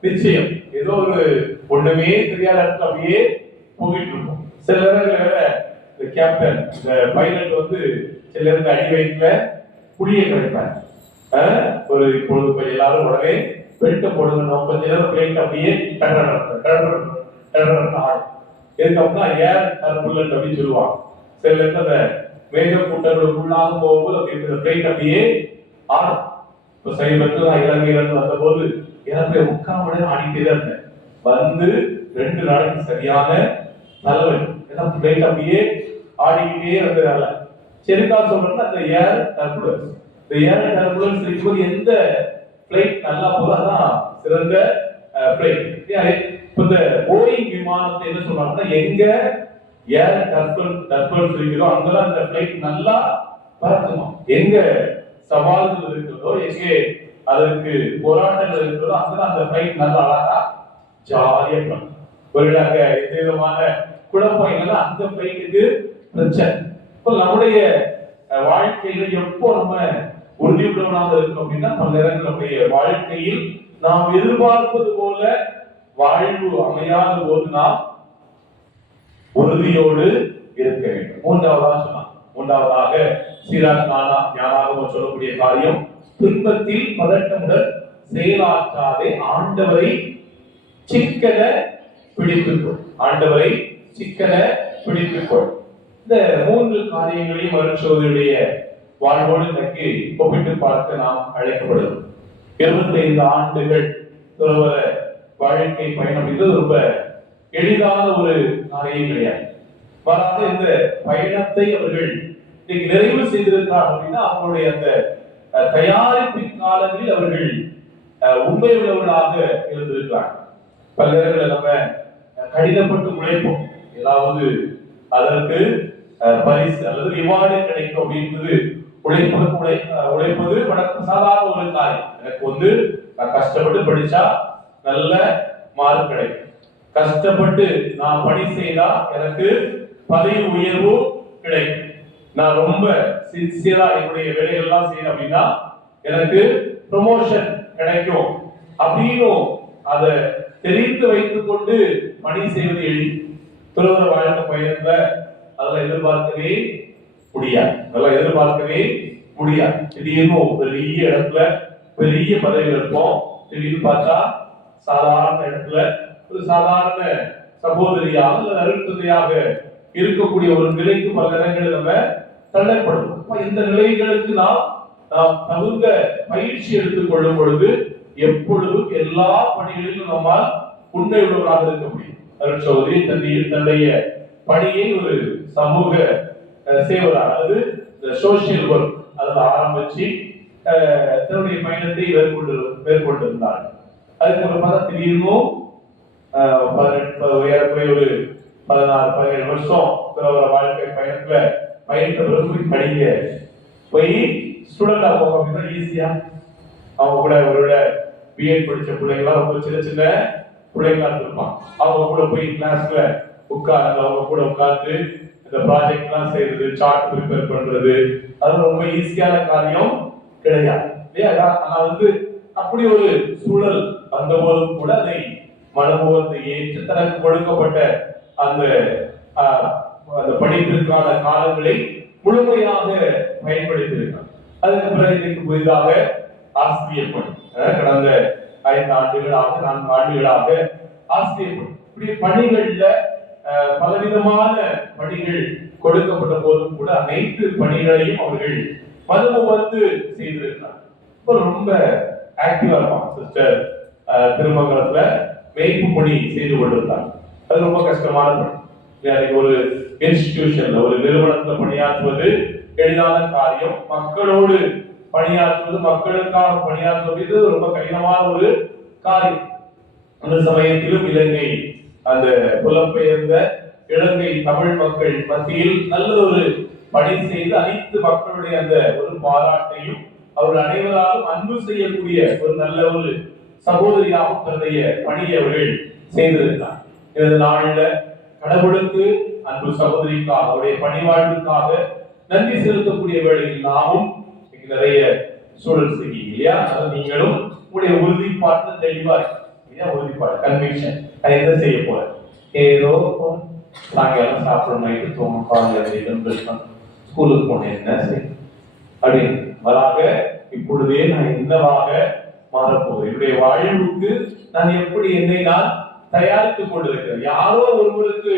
நிச்சயம் ஏதோ ஒரு ஒண்ணுமே தெரியாத இடத்துல அப்படியே போயிட்டு இருக்கும். சில நேரங்கள் வேற இந்த கேப்டன் இந்த பைலட் வந்து சில நேரத்துல அடி வயிற்றுல புளிய கிடைப்பாங்க. ஒரு இப்பொழுது எல்லாரும் உடனே பெல்ட்டை போடுங்க, கொஞ்ச நேரம் பிளைட் அப்படியே ஆடும். எதுக்கு ஏர் டர்புலன்ட் அப்படின்னு சொல்லுவாங்க. சில நேரத்துல அந்த மேக கூட்டங்களுக்குள்ளாக போகும்போது அப்படி பிளைட் அப்படியே ஆடும். இப்ப சமீபத்தில் நான் இலங்கையிலிருந்து வந்த போது எனக்கு 3/4 மணி நேரம் ஆடிட்டே தான் இருந்தேன். வந்து 2 நாளைக்கு சரியான தலைவலி. ஏன்னா பிளைட் அப்படியே ஆடிக்கிட்டே இருந்ததுனால. சரிக்கா சொல்றேன்னா அந்த ஏர் டர்புலன்ஸ், இந்த ஏர் டர்புலன்ஸ் இருக்கும்போது எந்த பிளைட் நல்லா போகுது அதான் சிறந்த பிளைட். இப்ப இந்த போயிங் விமானத்தை என்ன சொல்றாங்கன்னா, எங்க ஏர் டர்புலன்ஸ் இருக்குதோ அங்கதான் அந்த பிளைட் நல்லா பறக்குமா. எங்க சவால்கள் இருக்கிறதோ, எங்கே அதற்கு போராட்டங்கள் இருக்கிறதோ அங்கதான் அந்த பிளைட் நல்லா அழகா ஜாலியா பறக்கும். ஒருவேளை அங்க எந்த விதமான குழப்பம் இல்லைன்னா அந்த பிளைட்டுக்கு பிரச்சனை. இப்போ நம்முடைய வாழ்க்கையில எப்போ நம்ம உறுதியுள்ளவனாக இருக்கும் அப்படின்னா, பல நேரங்கள் நம்முடைய வாழ்க்கையில் நாம் எதிர்பார்ப்பது போல வாழ்வு அமையாத போது நாம் உறுதியோடு இருக்க வேண்டும். மூன்றாவதாக சீராக் ஞானாகமம் சொல்லக்கூடிய காரியம், துன்பத்தில் பதட்டமுடன் செயலாற்றாதே ஆண்டவரை சிக்கன பிடித்துக்கொள். ஆண்டவரை சிக்கன பிடித்துக்கொள். இந்த 3 காரியங்களையும் மருத்துவருடைய வாழ்வோடு இன்னைக்கு ஒப்பிட்டு பார்க்க நாம் அழைக்கப்படுவோம். 25 ஆண்டுகள் துறவற வாழ்க்கை பயணம் என்பது ரொம்ப எளிதான ஒரு காரியம் கிடையாது. மாறாக இந்த பயணத்தை அவர்கள் இன்னைக்கு நிறைவு செய்திருக்கிறார் அப்படின்னா, அவங்களுடைய அந்த தயாரிப்பின் காலங்களில் அவர்கள் உண்மை உள்ளவர்களாக இருந்திருக்கிறார். பல நேரங்களில் நம்ம கடினப்பட்டு உழைப்போம், ஏதாவது அதற்கு பரிசு அல்லது ரிவார்டு கிடைக்கும் அப்படின்றது உழைப்பது வழக்கம் சாதாரண ஒரு காரியம். எனக்கு நான் கஷ்டப்பட்டு படிச்சா நல்ல மார்க் கிடைக்கும், கஷ்டப்பட்டு நான் பணி செய்தா எனக்கு பதவி உயர்வு கிடைக்கும், நான் ரொம்ப சின்சியரா என்னுடைய வேலைகள் எல்லாம் செய்யறேன் அப்படின்னா எனக்கு ப்ரமோஷன் கிடைக்கும் அப்படின்னு அதை தெரிந்து வைத்துக் கொண்டு பணி செய்வது எளிது. துறவற வாழ்க்கை பயணத்துல அதெல்லாம் எதிர்பார்க்கவே முடியாது. திடீர்னு பெரிய இடத்துல பெரிய பதவியில் இருப்போம், திடீர்னு பார்த்தா சாதாரண இடத்துல ஒரு சாதாரண சகோதரியாக அல்லது அருட்தந்தையாக இருக்கக்கூடிய ஒரு நிலைக்கு பல நேரங்களில் நம்ம தள்ளப்படுவோம். இந்த நிலைகளுக்கு நாம் தகுந்த பயிற்சி எடுத்துக் கொள்ளும் பொழுது எப்பொழுதும் எல்லா பணிகளிலும் நம்மால் உண்மை உள்ளவராக இருக்க முடியும். அருட்சகோதரி தன்னுடைய பணியை ஒரு சமூக சேவராக அல்லது இந்த சோசியல் ஒர்க் அதில் ஆரம்பிச்சு தன்னுடைய பயணத்தை மேற்கொண்டிருந்தார். அதுக்கு ஒரு பார்த்தா திடீர்னும் 18 ஒரு 16-17 வருஷம் வாழ்க்கை பயணத்துல பயணித்த பிறகு போய் படிங்க, போய் ஸ்டூடெண்டா போக அப்படின்னா ஈஸியா அவங்க கூட அவரோட பிஎட் படிச்ச பிள்ளைங்களாம் ரொம்ப சின்ன சின்ன பிள்ளைங்களா இருப்பான். அவங்க கூட போய் கிளாஸ்ல உட்கார்ந்து அவங்க கூட உட்கார்ந்து இந்த ப்ராஜெக்ட் எல்லாம் செய்யறது, சார்ட் ப்ரிப்பேர் பண்றது, அது ரொம்ப ஈஸியான காரியம் கிடையாது இல்லையா? ஆனா அப்படி ஒரு சூழல் வந்த போதும் கூட அதை மனமுவந்து ஏற்று தனக்கு கொடுக்கப்பட்ட அந்த படிப்பிற்கான காலங்களை முழுமையாக பயன்படுத்தியிருக்காங்க. அதுக்கு பிறகு இன்னைக்கு புதிதாக ஆசிரியர் பணி கடந்த 5 ஆண்டுகளாக 4 ஆண்டுகளாக ஆசிரியர் பணி, இப்படி பணிகள்ல பலவிதமான பணிகள் கொடுக்கப்பட்ட போதும் கூட அனைத்து பணிகளையும் அவர்கள் மனமுவந்து செய்திருக்கிறார். ரொம்ப ஆக்டிவா இருப்பான் சிஸ்டர். திருமங்கலத்துல மேய்ப்பு பணி செய்து கொண்டிருந்தார். அது ரொம்ப கஷ்டமான பணி. ஒரு இன்ஸ்டிடியூஷன்ல ஒரு நிறுவனத்துல பணியாற்றுவது எளிதான காரியம். மக்களோடு பணியாற்றுவது, மக்களுக்காக பணியாற்றுவது ரொம்ப கடினமான ஒரு காரியம். அந்த சமயத்திலும் இலங்கை அந்த புலம்பெயர்ந்த இலங்கை தமிழ் மக்கள் மத்தியில் நல்ல ஒரு பணி செய்து அனைத்து மக்களுடைய அந்த ஒரு பாராட்டையும் அவர்கள் அனைவராலும் அன்பு செய்யக்கூடிய ஒரு நல்ல ஒரு சகோதரியாகவும் தன்னுடைய பணியை அவர்கள் செய்திருக்கிறார். இந்த நாள்ல கடவுளுக்கு அன்பு சகோதரிக்காக அவருடைய பணி வாழ்வுக்காக நன்றி செலுத்தக்கூடிய வேளையில் நாமும் நிறைய சூழல் செய்வீங்க இல்லையா? நீங்களும் உங்களுடைய உறுதிப்பாட்டு தெளிவா இல்லையா? உறுதிப்பாடு கன்விக்ஷன். நான் என்ன செய்ய போறேன், ஏதோ சாயங்காலம் சாப்பிடணும், நைட்டு தூங்க, ஸ்கூலுக்கு போனேன் என்ன செய்யும் அப்படின்னு வராக இப்பொழுதே நான் என்னவாக மாறப்போகிறேன், என்னுடைய வாழ்வுக்கு நான் எப்படி என்னை நான் தயாரித்துக் கொண்டிருக்கிறேன். யாரோ ஒருவருக்கு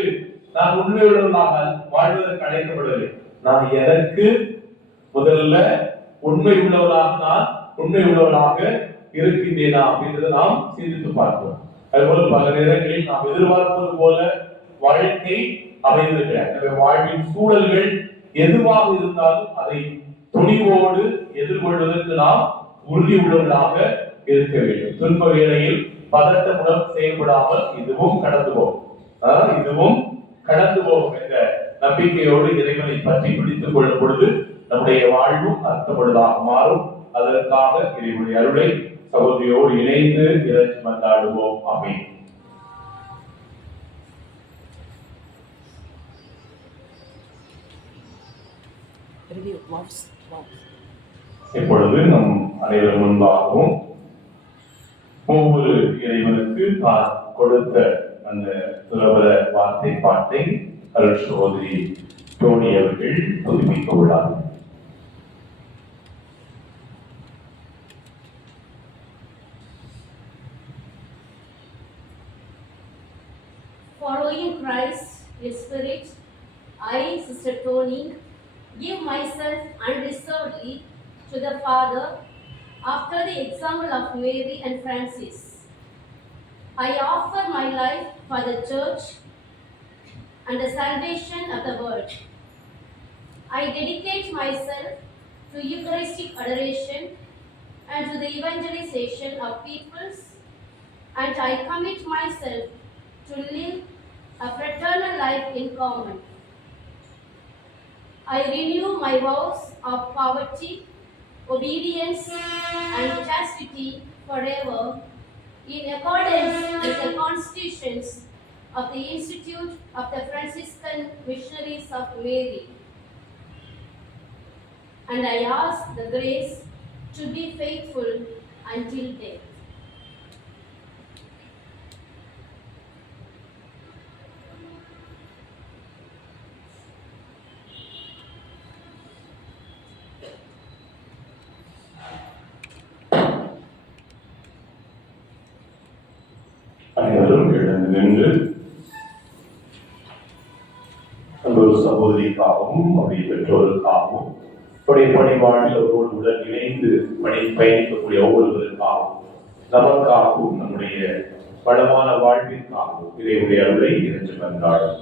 நான் உண்மையுள்ளவர்களாக வாழ்வதற்கு அழைக்கப்படவில்லை. நான் எனக்கு முதல்ல உண்மை உள்ளவர்களாக இருக்கின்றேனா அப்படின்றத நாம் சிந்தித்து பார்க்கிறோம். அதுபோல பல நேரங்களில் நாம் எதிர்பார்ப்பது போல வாழ்க்கை அமைந்திருக்கிறார். வாழ்வின் சூழல்கள் எதுவாக இருந்தாலும் அதை துணிவோடு எதிர்கொள்வதற்கு நாம் உறுதி உள்ளவர்களாக இருக்க வேண்டும். துன்ப வேளையில் பதட்டமுடன் செயல்படாமல் இதுவும் கடந்து போகும் என்ற நம்பிக்கையோடு இறைவனை பற்றி பிடித்துக் கொள்ளும் பொழுது நம்முடைய வாழ்வும் அர்த்தப்படுவதாக மாறும். அதற்காக இறைவனுடைய அருளை சகோதரியோடு இணைந்து இறைச்சி மன்றாடுவோம். ஆமென். இப்பொழுது நம் அனைவர் முன்பாகவும் ஒவ்வொரு இறைவனுக்கு தான் கொடுத்த அந்த துறவர வார்த்தை பாட்டை அருள் சகோதரி டோனி அவர்கள் புதுப்பிக்க உள்ளார். Following Christ, His Spirit, I, Sister Tony, give myself unreservedly to the Father after the example of Mary and Francis. I offer my life for the Church and the salvation of the world. I dedicate myself to Eucharistic adoration and to the evangelization of peoples, and I commit myself to live a fraternal life in common. I renew my vows of poverty, obedience, and chastity forever, in accordance with the constitutions of the Institute of the Franciscan Missionaries of Mary. And I ask the grace to be faithful until death. அனைவரும் எழுந்து நின்று ஒரு சகோதரிக்காகவும் அவருடைய பெற்றோருக்காகவும் அவருடைய பணிவாழ்வில் அவரோடு உடன் இணைந்து பயணிக்கக்கூடிய ஒவ்வொருவருக்காகவும் நமக்காகவும் நம்முடைய வளமான வாழ்விற்காகவும் இறைவனுடைய அருளை இறைஞ்சி கொண்டாடும்.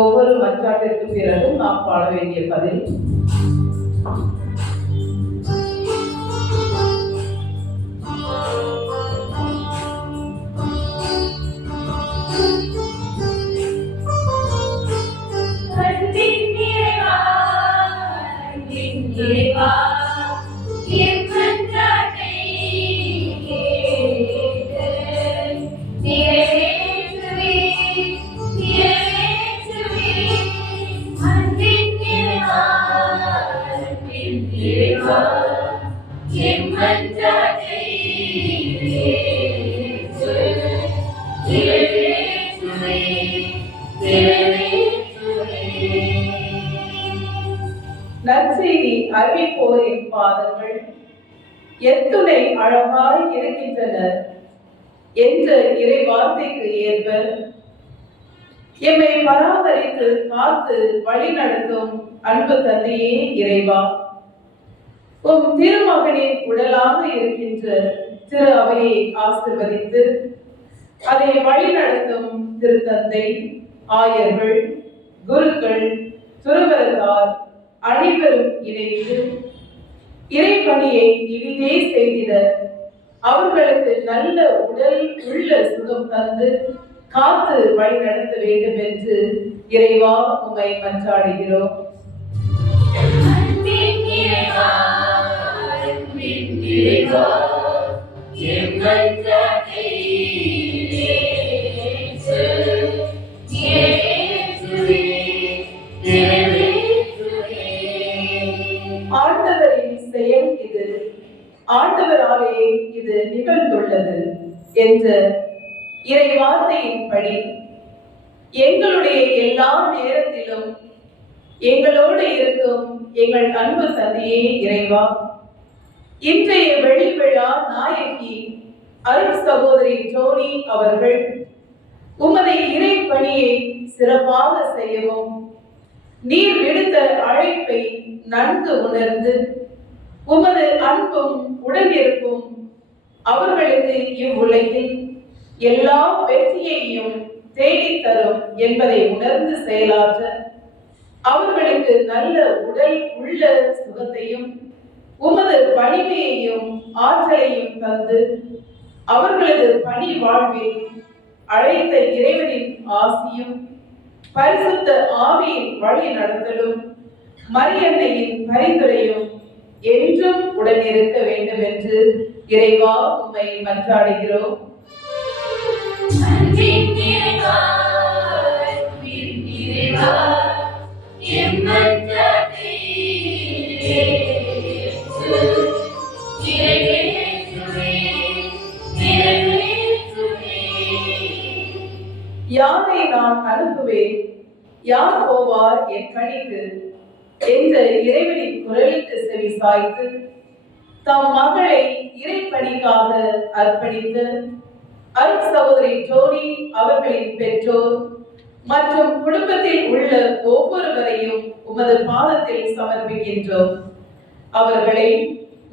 ஒவ்வொரு மன்றாட்டிற்கு பிறகும் நாம் பாட வேண்டிய பதில். நற்செய்தி அறிவிப்போரின் பாதங்கள் எத்துணை அழகாய் இருக்கின்றன என்ற இறை வார்த்தைக்கு ஏற்ப எம்மை பராமரித்து காத்து வழி நடத்தும் அன்பு தந்தையே இறைவா, உம் திருமகனின் உடலாக இருக்கின்ற திரு அவையை ஆசிர்வதித்து அதை வழி நடத்தும் திருத்தந்தை, ஆயர்கள், குருக்கள், துறவரத்தார் அனைவரும் இணைந்து இறைப்பணியை இனிதே செய்திட அவர்களுக்கு நல்ல உடல் உள்ள சுகம் தந்து காத்து வழி நடத்த வேண்டும் என்று இறைவா உம்மை மன்றாடுகிறோம். ஆண்டவரின் செயல் இது, ஆண்டவராலே இது நிகழ்ந்துள்ளது என்ற இறை வார்த்தையின்படி எங்களுடைய எல்லா நேரத்திலும் எங்களோடு இருக்கும் எங்கள் அன்பு தந்தையே இறைவா, இன்றைய வெள்ளி விழா நாயகி அருள் சகோதரி டோனி அவர்கள் உமது இறை பணியை சிறப்பாக செய்யவும் நீர் விடுத்த அழைப்பை நன்கு உணர்ந்து உமது அன்பும் உடனிருப்பும் அவர்களுக்கு இவ்வுலகில் எல்லா வெற்றியையும் தேடித்தரும் என்பதை உணர்ந்து செயலாற்ற அவர்களுக்கு நல்ல உடல் உள்ள சுகத்தையும் உமது வலிமையையும் ஆற்றலையும் தந்து அவர்களது பணி வாழ்வில் அழைத்த இறைவனின் ஆசியும் பரிசுத்த ஆவியின் வழி நடத்தலும் மரியன்னையின் பரிந்துரையும் என்றும் உடனிருக்க வேண்டும் என்று இறைவா உம்மை மன்றாடுகிறோம். யாரை நான் அனுப்புவேன், யார் போவார் என் பணிக்கு என்ற இறைவனின் குரலுக்கு செவி சாய்த்து தம் மகளை இறைப்பணிக்காக அர்ப்பணித்த அருள் சகோதரி டோனி அவர்களின் பெற்றோர் மற்றும் குடும்பத்தில் உள்ள ஒவ்வொருவரையும் உமது பாதத்தில் சமர்ப்பிக்கின்றோம். அவர்களை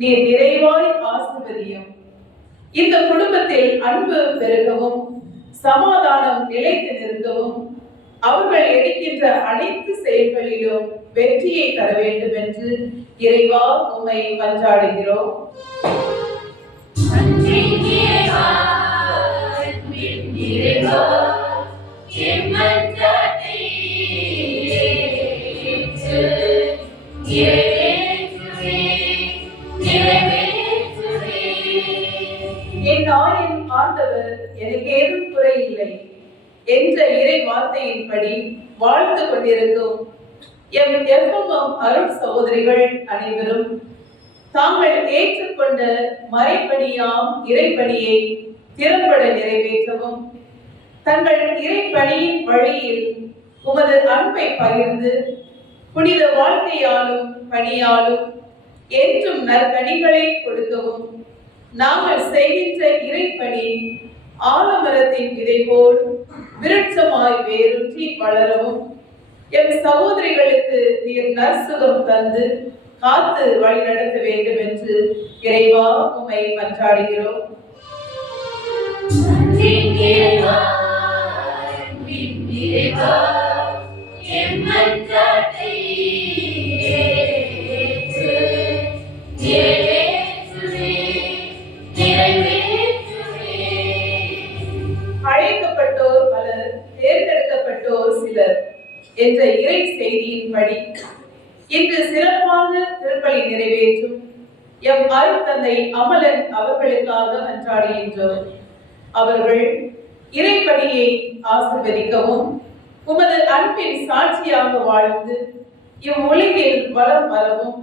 நீர் நிறைவாய் ஆசீர்வதியும். இந்த குடும்பத்தில் அன்பு பெருகவும் சமாதானம் நிலைத்து நிற்கவும் அவர்கள் எடுக்கின்ற அனைத்து செயல்களிலும் வெற்றியை தர வேண்டும் என்று இறைவா உம்மை மன்றாடுகிறோம். என் நாயின் ஆண்டவர் எனக்கு ஏதும் குறை இல்லை என்ற இறை வார்த்தையின்படி வாழ்ந்து கொண்டிருக்கும் எம் எஃப்எம் அருள் சகோதரிகள் அனைவரும் தாங்கள் ஏற்றுக்கொண்ட மறைப்பணியாம் இறைப்பணியை திறம்பட நிறைவேற்றவும் தங்கள் இறைப்பணியின் வழியில் உமது அன்பை பகிர்ந்து புனித வாழ்க்கையாலும் பணியாலும் என்றும் நற்கனிகளை கொடுக்கவும் நாங்கள் செய்கின்ற இறைப்பணி ஆலமரத்தின் விதை போல் விருட்சமாய் வேரூன்றி வளரவும் எம் சகோதரிகளுக்கு நீர் நற்சுகம் தந்து காத்து வழி நடத்த வேண்டும் என்று இறைவா உம்மை மன்றாடுகிறோம். எம்மன்றத்தை ஏற்று நிறைவேற்றுவே, நிறைவேற்றுவே. அழைக்கப்பட்டோர் பலர், தேர்ந்தெடுக்கப்பட்டோர் சிலர் என்ற இறை செய்தியின்படி இன்று சிறப்பாக திருப்பலி நிறைவேற்றும் எம் அருட்தந்தை அமலன் அவர்களுக்காக மன்றாடுகின்றோம். அவர்கள் இறைப்பணியை ஆசீர்வதிக்கவும் உமது அன்பின் சாட்சியாக வாழ்ந்து இவ்வுலகில் வலம் வரவும்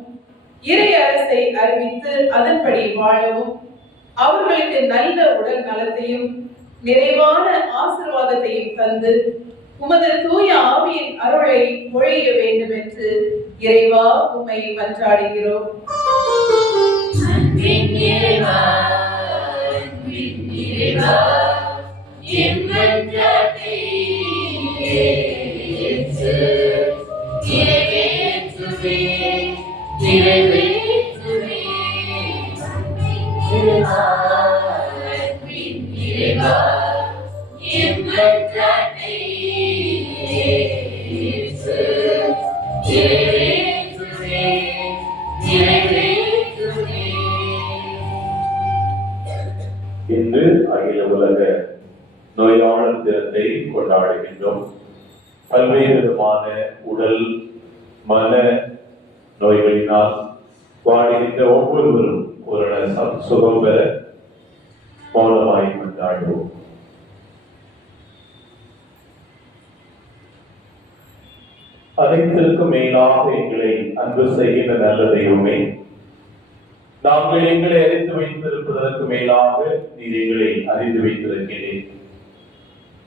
இறை அரசை அறிவித்து அதன்படி வாழவும் அவர்களுக்கு நல்ல உடல் நலத்தையும் நிறைவான ஆசீர்வாதத்தையும் தந்து உமது தூய ஆவியின் அருளை பொழிய வேண்டும் என்று இறைவா உம்மை மன்றாடுகிறோம். அன்பின் இறைவா, அன்பின் இறைவா, என் மன்றத்தை ஏற்று நிறைவேற்றுவே, நிறைவேற்றுவே. அன்பின் இறைவா, அன்பின் இறைவா, என் மன்றத்தை ஏற்று நிறைவேற்றுவே, நிறைவேற்றுவே. இன்று அகில உலக நோயாளர் தினத்தை கொண்டாடுகின்றோம். பல்வேறு விதமான உடல் மன நோய்களினால் வாடுகின்ற ஒவ்வொருவரும் ஒரு சுகம் பெற மௌனமாய் கொண்டாடுவோம். அனைத்திற்கும் மேலாக எங்களை அன்பு செய்கின்ற நல்ல தெய்வமே, நாங்கள் எங்களை அறிந்து வைத்திருப்பதற்கு மேலாக நீர் எங்களை அறிந்து வைத்திருக்கிறேன்.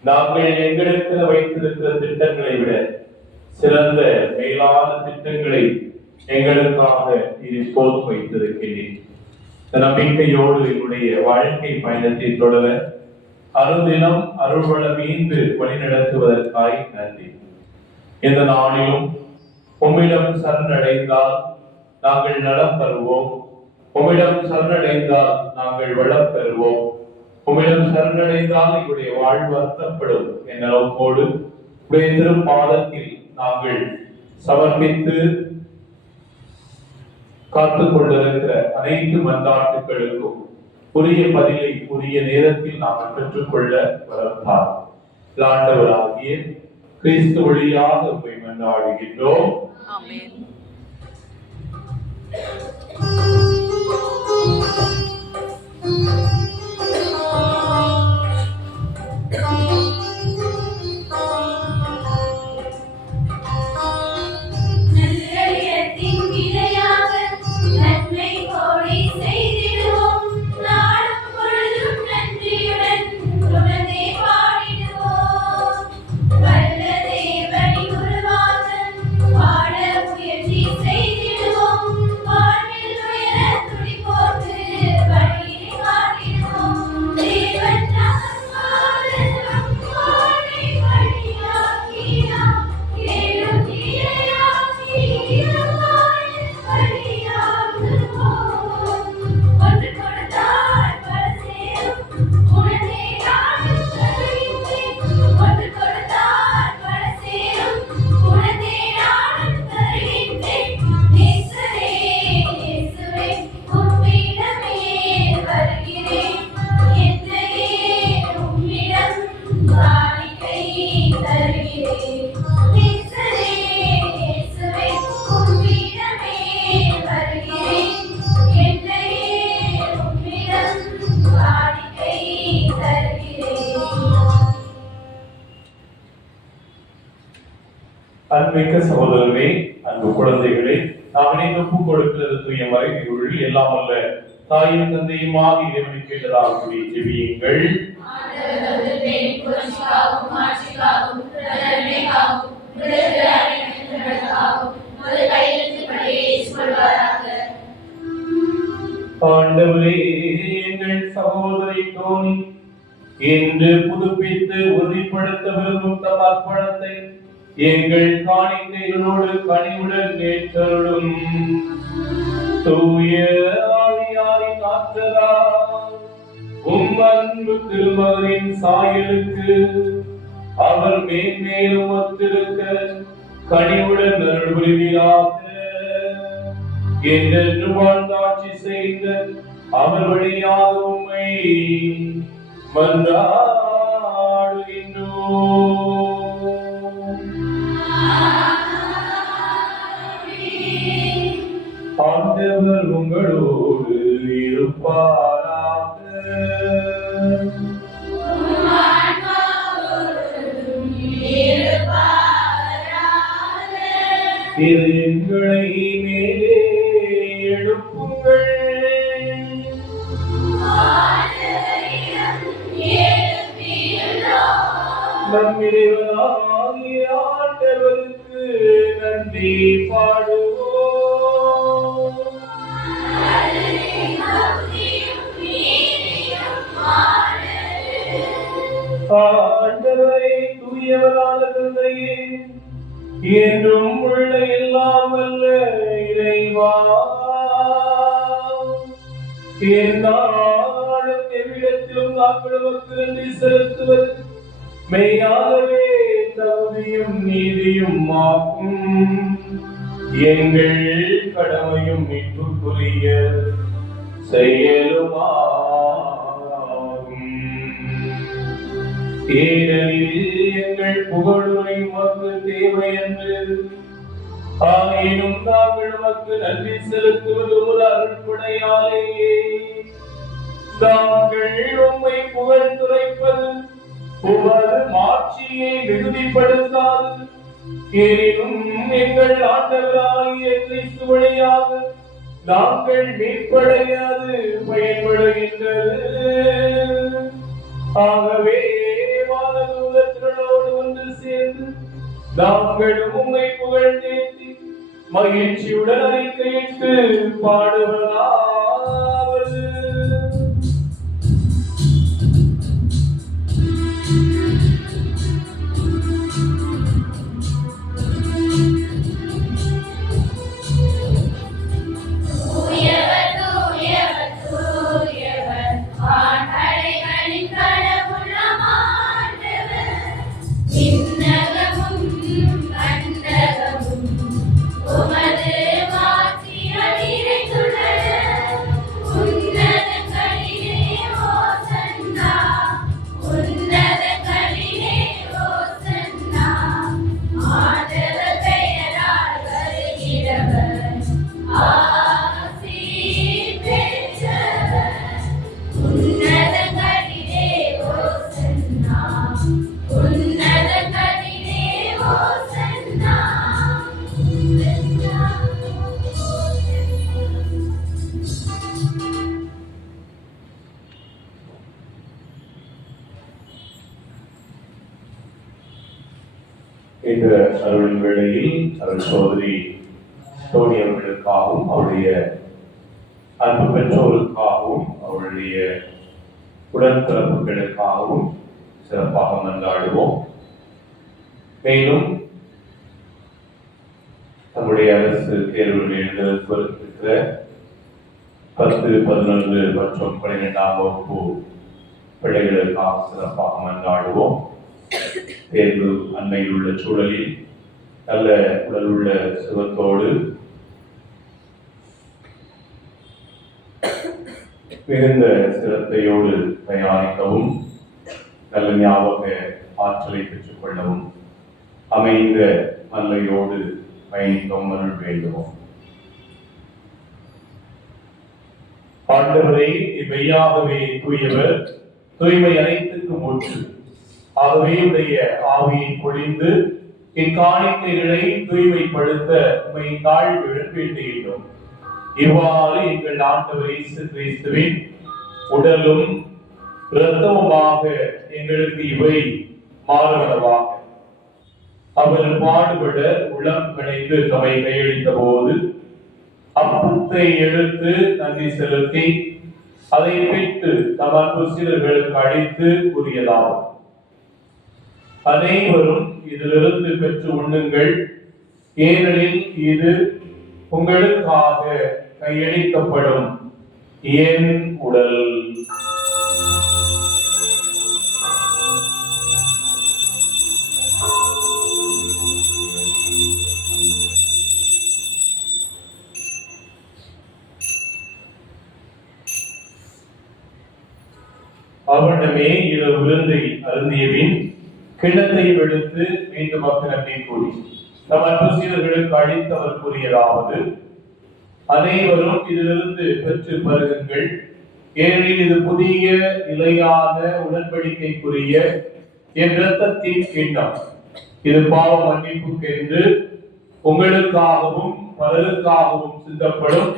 நாங்கள் எங்களுக்கு வைத்திருக்கிற திட்டங்களை விட சிறந்த மேலான திட்டங்களை எங்களுக்காக நீர் இப்போதும் வைத்திருக்கிறேன். நம்பிக்கையோடு எங்களுடைய வாழ்க்கை பயணத்தை தொடர அருதினம் அருள்வள மீண்டு வழிநடத்துவதற்காய் நன்றி. இந்த நாளிலும் உம்மிடம் சரணடைந்தால் நாங்கள் நலம் பெறுவோம், உம்மிடம் சரணடைந்தால் நாங்கள் வளம் பெறுவோம், உம்மிடம் சரணடைந்தால் எங்களுடைய வாழ்வு அர்த்தப்படும் என்ற நோக்கோடு உடைய திருப்பாதத்தில் நாங்கள் சமர்ப்பித்து காத்துக் கொண்டிருக்கிற அனைத்து மன்றாட்டுகளுக்கும் உரிய பதிலை உரிய நேரத்தில் நாங்கள் பெற்றுக்கொள்ள வரத்தார். ஆண்டவராகிய கிறிஸ்து வழியாக உம்மை மன்றாடுகின்றோம். ஆமென். நல்லறியத்தின் விதையாக நன்மை கோடி செய்திடுவோம். நாளும் பொழுதும் நன்றியுடன் உனதே பாடிடுவோம். வல்ல தேவனை உருவாக வாழ முயற்சி செய்திடுவோம். வாழ்வில் உயர துடிப்போர்க்கு வழியை காட்டிடுவோம். தேவன் நம் வாழ்வை வழியாக்கினார். கேளும் இறையாசி இருவாழ் வழியாக்குவோம். ஒன்று கொடுத்தால் பல சேரும் உடனே நானும் தருகின்றேன். ஒன்று கொடுத்தால் பல சேரும் உடனே நானும் தருகின்றேன். இயேசுவே, இயேசுவே, உம்மிடமே வருகிறேன். என்னையே உம்மிடம் காணிக்கை தருகிறேன். இயேசுவே, இயேசுவே, உம்மிடமே வருகிறேன். என்னையே உம்மிடம் காணிக்கை தருகிறேன். அன்பிக்க சகோதரர்களே, அன்பு குழந்தைகளே, நாம் இணைந்து ஒப்புக் கொடுக்கிறது தூய மறைவுகள் எல்லாம் அல்ல தாயும் தந்தையுமாக இறைவனை கேட்டதாக கூறி ஜெபியுங்கள். ஆண்டவரது பேரின் புகழ்ச்சிக்காகவும் மாட்சிக்காகவும் நன்மைக்காகவும் விடுதலை அடைவதற்காகவும் உமது கையெழுத்தின்படியே ஏற்றுக்கொள்வாராக. ஆண்டவரே, எங்கள் சகோதரி டோனி இன்று புதுப்பித்து உறுதிப்படுத்த விரும்பும் தம் அர்ப்பணத்தை எங்கள் காணிக்கைகளோடு கனிவுடன் ஏற்றருளும். தூய ஆவியாரின் ஆற்றலால் உம் அன்பு திருமகனின் சாயலுக்கு அவர் மேன்மேலும் ஒத்திருக்க கனிவுடன் அருள் புரிவீராக. என்றென்று வாழ்ந்தாட்சி செய்த அவர் வழியாக உம்மை மன்றாடுகின்றோம். ஆண்டவர் உங்களோடு இருப்பாராக. இது எங்களை மேலே எழுப்புங்கள். நம் இறைவனாகிய ஆண்டவருக்கு நன்றி பாடுவோம். ஆண்டவரை தூயவரான தந்தையே, என்றும் உள்ள எல்லாம் வல்ல இறைவா, எந்நாளும் எவ்விடத்திலும் நாங்கள் உமக்கு நன்றி செலுத்துவது மெய்யாகவே தகுதியும் நீதியும் ஆகும். எங்கள் கடமையும் மீட்புக்குரிய செயலுமாகும். ஏனெனில் எங்கள் புகழுரை உமக்கு தேவை என்று, ஆயினும் நாங்கள் உமக்கு நன்றி செலுத்துவது ஒரு அருள்படையாலேயே. நாங்கள் உம்மை புகழ்ந்துரைப்பது உமது மாட்சியை மிகுதிப்படுத்தாது. எனினும் எங்கள் ஆண்டவராகிய கிறிஸ்து வழியாக நாங்கள் மீட்படையாது பயன்படுகின்றது. ஆகவே வானதூதர்களோடு ஒன்று சேர்ந்து நாங்கள் உம்மை புகழ்ந்தேத்தி மகிழ்ச்சியுடன் அறிக்கையிட்டு பாடுவதாவது. இந்த அருள் வேளையில் அருள் சோதரி டோனி அவர்களுக்காகவும் அவருடைய அன்பு பெற்றோருக்காகவும் அவருடைய உடன்பிறப்புகளுக்காகவும் சிறப்பாக மன்றாடுவோம். மேலும் நம்முடைய அரசு தேர்வுகள் எழுதுவதற்கிருக்கிற 10, 11 மற்றும் 12ஆம் வகுப்பு பிள்ளைகளுக்காக சிறப்பாக மன்றாடுவோம். தேர்வு அண்மையில் உள்ள சூழலில் நல்ல உடல் உள்ள சுகத்தோடு மிகுந்த சிரத்தையோடு தயாரிக்கவும் நல்ல ஞாபக ஆற்றலை பெற்றுக் கொள்ளவும் அமைந்த நல்லையோடு பயணிக்கவும் அருள் வேண்டுவோம். ஆண்டவரே, மெய்யாகவே தூயவர், தூய்மை அனைத்துக்கும் ஊற்று. ஆகவே உடைய ஆவியை பொழிந்து இக்காணிக்கைகளை தூய்மைப்படுத்த உம்மை தாழ்வு வேண்டுகின்றோம். இவ்வாறு எங்கள் ஆண்டவர் இயேசு கிறிஸ்துவின் உடலும் இரத்தமுமாக எங்களுக்கு இவை மாறுவனவாக. அவர் பாடுபட உளம் கணைந்து தம்மை கையளித்த போது அப்பத்தை எடுத்து நன்றி செலுத்தி அதை பெற்று தம் அன்பு சீடர்களுக்கு அளித்து கூறியதாகும். அனைவரும் இதிலிருந்து பெற்று உண்ணுங்கள், ஏனெனில் இது உங்களுக்காக கையளிக்கப்படும் என் உடல். அவனிடமே இரவு விருந்தை அருந்தியபின் கிண்ணத்தை எடுத்து மீண்டும் நன்றி கூறி தம் அன்பு சீடர்களுக்கு அளித்து அவர் கூறியதாவது: அனைவரும் இதிலிருந்து பெற்று பருகுங்கள், ஏனெனில் இது புதிய நிலையான உடன்படிக்கைக்குரிய என் இரத்தத்தின் கிண்ணம். இது பாவ மன்னிப்புக்கென்று உங்களுக்காகவும் பலருக்காகவும் சிந்தப்படும்.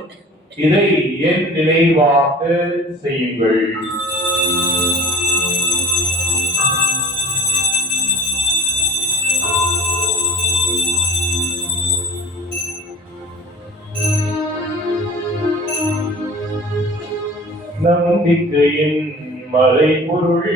இதை என் நினைவாக செய்யுங்கள். நம்பிக்கையின் மறைபொருள்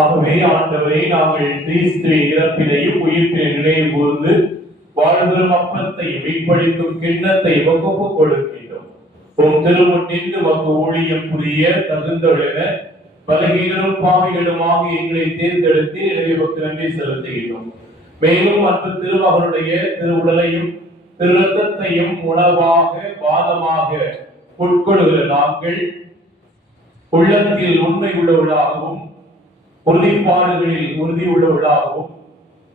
ஆகவே ஆண்டவரை நாங்கள் கிறிஸ்துவின் இறப்பினையும் உயிர்ப்பினை நினைவு கூர்ந்து வாழ்தரும் அப்பத்தை மீட்பளிக்கும் கிண்ணத்தை வகுப்பு கொடுக்கின்றோம். உம் திருமுன்னின்று வகு ஊழியம் புரிய தகுந்தவென பலகீனரும் பாவிகளுமாக எங்களை தேர்ந்தெடுத்து எனவே நன்றி செலுத்துகின்றோம். மேலும் அன்பு திருமகனுடைய திருவுடலையும் திரு ரத்தத்தையும் உணவாக பாதமாக உட்கொள்கிற நாங்கள் உள்ளத்தில் உண்மை உள்ளவர்களாகவும் உறுதிப்பாடுகளில் உறுதி உள்ளவர்களாகவும்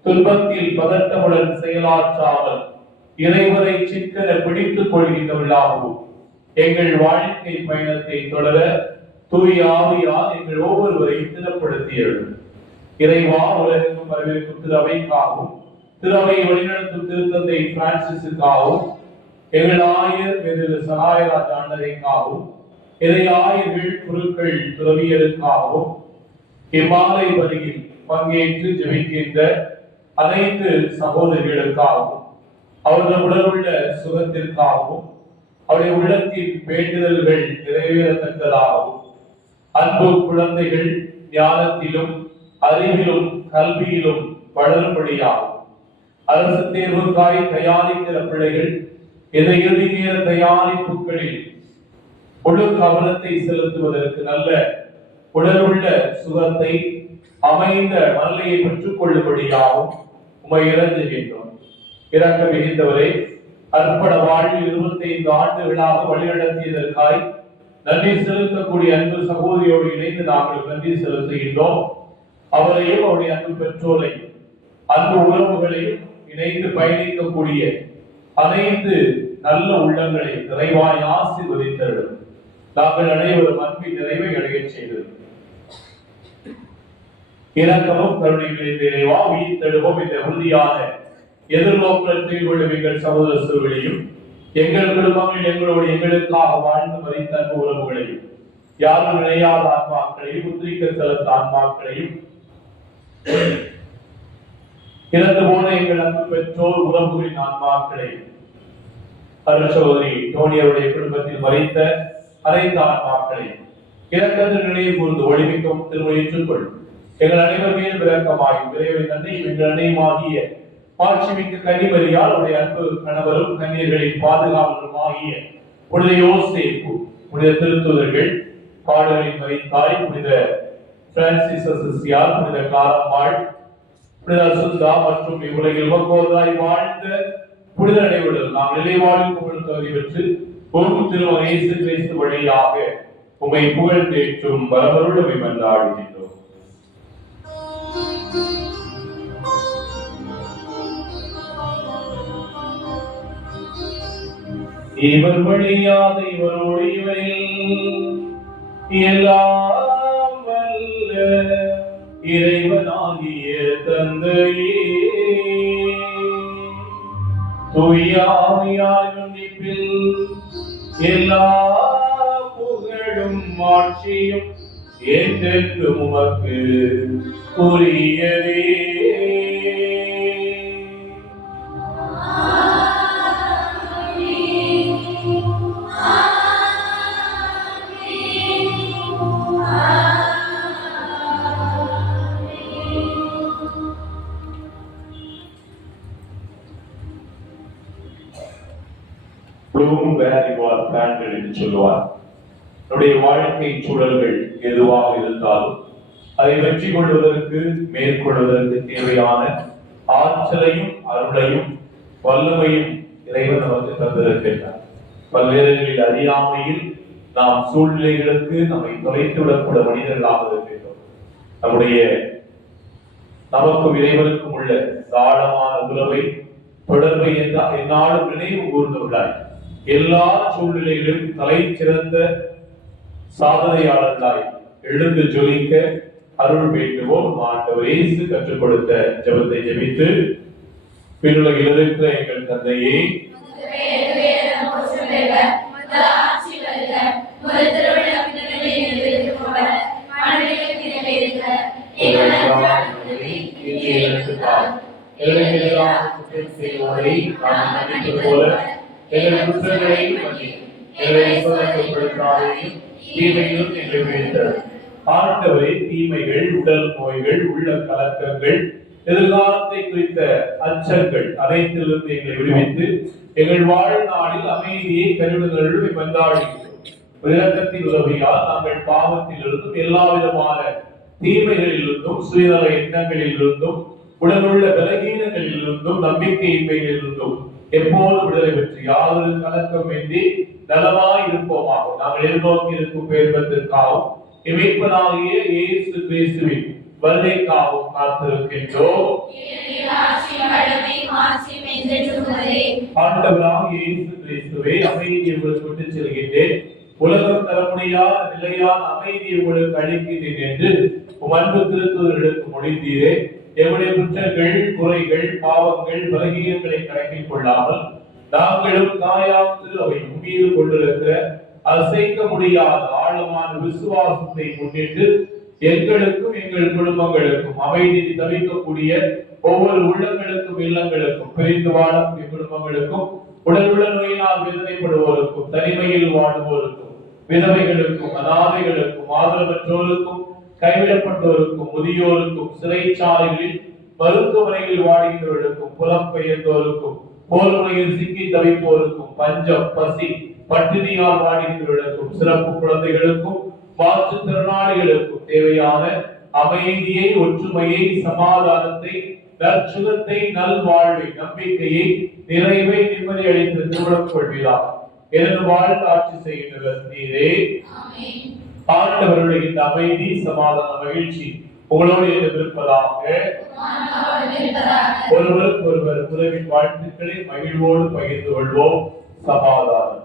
துன்பத்தில் பதட்டமுடன் செயலாற்றாமல் இறைவரை சிக்கன பிடித்துக் கொள்கின்றவர்களாகவும் எங்கள் வாழ்க்கை பயணத்தை தொடர தூய ஆவியால் எங்கள் ஒவ்வொருவரையும் திடப்படுத்தியது. இறைவா, உலகெங்கும் வரவேற்கும் திரு அவைக்காகவும் திரு அவையை வழிநடத்தும் திருத்தந்தை பிரான்சிஸுக்காகவும் எங்கள் ஆயர் திரு சகாயராஜ் ஆண்டரைக்காகவும் இறை ஆயர்கள் குருக்கள் துறவியருக்காகவும் இம்மாலை பலியில் பங்கேற்று ஜெபிக்கின்ற அனைத்து சகோதரிகளுக்காகவும் அவர்கள் உடலுள்ள சுகத்திற்காகவும் அவருடைய உள்ளத்தின் வேண்டுதல்கள் நிறைவேறத்தக்கதாகவும் அன்பு குழந்தைகள் ஞானத்திலும் அறிவிலும் கல்வியிலும் வளரும்படியாகும். அரசு தேர்வுக்காய் தயாரிக்கிற பிள்ளைகள் இந்த இறுதி நேர தயாரிப்புகளில் முழு கவனத்தை செலுத்துவதற்கு நல்ல உடலுள்ள சுகத்தை அமைந்த மல்லையை பெற்றுக் கொள்ளும்படியாகவும் உமை இறங்குகின்றோம். இறக்க மிகுந்தவரை அர்ப்பண வாழ்வில் 25 ஆண்டுகளாக வழிநடத்தியதற்காய் நன்றி செலுத்தக்கூடிய அன்பு சகோதரியோடு இணைந்து நாங்கள் நன்றி செலுத்துகின்றோம். அவரையும் அவருடைய அன்பு பெற்றோரையும் அன்பு உறவுகளையும் இணைந்து பயணிக்கக்கூடிய அனைத்து நல்ல உள்ளங்களை நிறைவாய் ஆசீர்வதித்தருளும். நாங்கள் அனைவரும் அன்பின் நிறைவை அடைய செய்தது. இரக்கமும் கருணைகளின் இறைவா, உயிர் தழுவோம் இந்த உறுதியான எதிர்நோக்கத்தில் கொள்ளும் எங்கள் சகோதர சூழலையும் எங்கள் குடும்பங்கள் எங்களோடு எங்களுக்காக வாழ்ந்து மறைத்த அன்பு உறவுகளையும் யாரும் நினையாத ஆன்மாக்களையும் உத்திரிக்க செலுத்த ஆன்மாக்களையும் இறந்து போன எங்கள் அன்பு பெற்றோர் உறவுகளின் ஆன்மாக்களையும் அருட்சகோதரி டோனியருடைய குடும்பத்தில் மறைத்த அனைத்து ஆன்மாக்களையும் இரக்கத்தில் நினைவு கூர்ந்து ஒளிமிக்கும் திருமணம் ஏற்றுக்கொள்ளும். எங்கள் அனைவர் மீது விளக்கமாயும் விரைவில் நன்றி எங்கள் அனைவமாகிய மாட்சிமிக்க கன்னிமரியால் உடைய அன்பு கணவரும் கன்னியர்களின் பாதுகாவலருமாகிய புனித யோசேப்பு, புனித திருத்துதர்கள், பாடலின் மரித்தாய் புனித பிரான்சிஸ் அசிசியார், புனித காரம்மாள், புனித சுந்தா மற்றும் இவ்வுலகில் உமக்கோதாய் வாழ்ந்த புனித அனைவருடன் நாம் நிலைவாழ்வு புகழ் தகுதி பெற்று பொறுப்பு திருமகன் இயேசு கிறிஸ்து வழியாக உம்மை புகழ் தேற்றும் வரவருடன் மன்றாடுகின்றோம். இவர் வழியாக இவரோடு இவரில் எல்லாம் வல்ல இறைவனாகிய தந்தையே தூய ஆவியார் ஒன்றிப்பில் எல்லா புகழும் ஆட்சியும் என்றென்றும் உமக்கு உரியதே. bloom where you are planted என்று சொல்லுவார். நம்முடைய வாழ்க்கை சூழல்கள் எதுவாக இருந்தாலும் அதை வெற்றி கொள்வதற்கு மேற்கொள்வதற்கு தேவையான ஆற்றலையும் அருளையும் வல்லமையும் இறைவன் நமக்கு தந்திருக்கின்றார். பல்வேறுகளில் அறியாமையில் நாம் சூழ்நிலைகளுக்கு நம்மை தொலைத்து விடக்கூடிய மனிதர்களாக இருக்கின்றோம். நமக்கும் இறைவனுக்கும் உள்ள ஆழமான உறவை தொடர்பை என்னாலும் நினைவு கூர்ந்தவர்களாய் எல்லா சூழ்நிலைகளிலும் தலை சிறந்த சாதனையாளர்களாய் எழுந்து ஜொலிக்க அருள் வேண்டுவோம். ஆண்டவர் இயேசு கற்றுக் கொடுத்த ஜெபத்தை ஜெபித்து, பின்னுலகில் இருக்கிற எங்கள் தந்தையே, ஆண்டவரே, தீமைகள், உடல் நோய்கள், உள்ள கலக்கங்கள், எதிர்காலத்தை குறித்த அச்சங்கள் அனைத்திலிருந்து எங்களை விடுவித்து எங்கள் வாழ்நாளில் அமைதியை கருடுங்கள் கொண்டாடுகிறோம். இரக்கத்தின் உதவியால் நாங்கள் பாவத்திலிருந்தும் எல்லா விதமான தீமைகளிலிருந்தும் சுயநல எண்ணங்களிலிருந்தும் உடலுள்ள பலகீனங்களிலிருந்தும் நம்பிக்கையின்மையிலிருந்தும் எப்போது விடுதலை பெற்று யாதொரு கலக்கமின்றி நலமாய் இருப்போமாக நாங்கள் எதிர்நோக்கி இருக்கும் பேர்பத்திற்காகவும் இமைப்பனாகிய இயேசு கிறிஸ்துவின் வருகைக்காகவும் காத்திருக்கின்றோம். ஆண்டவராகிய இயேசு கிறிஸ்துவே, அமைதியை உங்களுக்கு விட்டு செல்கின்றேன், உலகம் தர முடியாத நிலையான அமைதியை உங்களுக்கு அளிக்கின்றேன் என்று அன்பு திருத்தூதர்களுக்கு மொழிந்தீரே. எங்களுடைய குற்றங்கள், குறைகள், பாவங்கள், பலகீனங்களை கணக்கில் கொள்ளாமல் நாங்களும் தாயாத்து அவை மீது கொண்டிருக்கிற அசைக்க முடியாத ஆழமான விசுவாசத்தை முன்னிட்டு எங்களுக்கும் எங்கள் குடும்பங்களுக்கும் அமைதி தவிக்கக்கூடிய ஒவ்வொரு உள்ளங்களுக்கும் இல்லங்களுக்கும் பிரிந்து வாழக்கூடிய குடும்பங்களுக்கும் உடல் உள்ள நோயினால் வேதனைப்படுவோருக்கும் தனிமையில் வாடுவோருக்கும் விதவைகளுக்கும் அனாதைகளுக்கும் ஆதரவற்றோருக்கும் கைவிடப்பட்டோருக்கும் முதியோருக்கும் சிறைச்சாலைகளில் மருத்துவமனையில் வாடுகிறவர்களுக்கும் புலம்பெயர்ந்தோருக்கும் போர்முனையில் சிக்கி தவிப்போருக்கும் பஞ்சம் பசி பட்டினியால் வாடுகிறவர்களுக்கும் சிறப்பு குழந்தைகளுக்கும் மாற்றுத்திறனாளிகளுக்கும் தேவையான அமைதியை, ஒற்றுமையை, சமாதானத்தை, நற்சுகத்தை, நல்வாழ்வை, நம்பிக்கையை, நிறைவை, நிம்மதி அளித்து திருவிழம் கொள்வீராக. எனது வாழ்ந்து ஆட்சி செய்கின்றவர் நீரே. ஆண்டவருடைய இந்த அமைதி, சமாதான, மகிழ்ச்சி உங்களோடு இருப்பதாக. ஒருவருக்கு ஒருவர் உறவின் வாழ்த்துக்களை மகிழ்வோடு பகிர்ந்து கொள்வோம். சமாதானம்.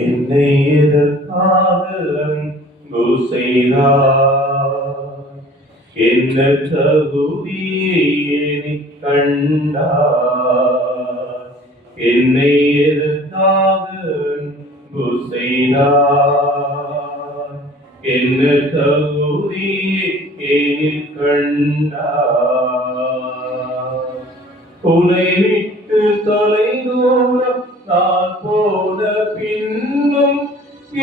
என்னை எதற்காக அன்பு செய்தார், என்ன தகுதியை கண்டார். என்னை எதற்காக அன்பு செய்தார், என்ன தகுதியை கண்டார். உன்னை விட்டு தொலைதூரம் நான் போன பின்னும்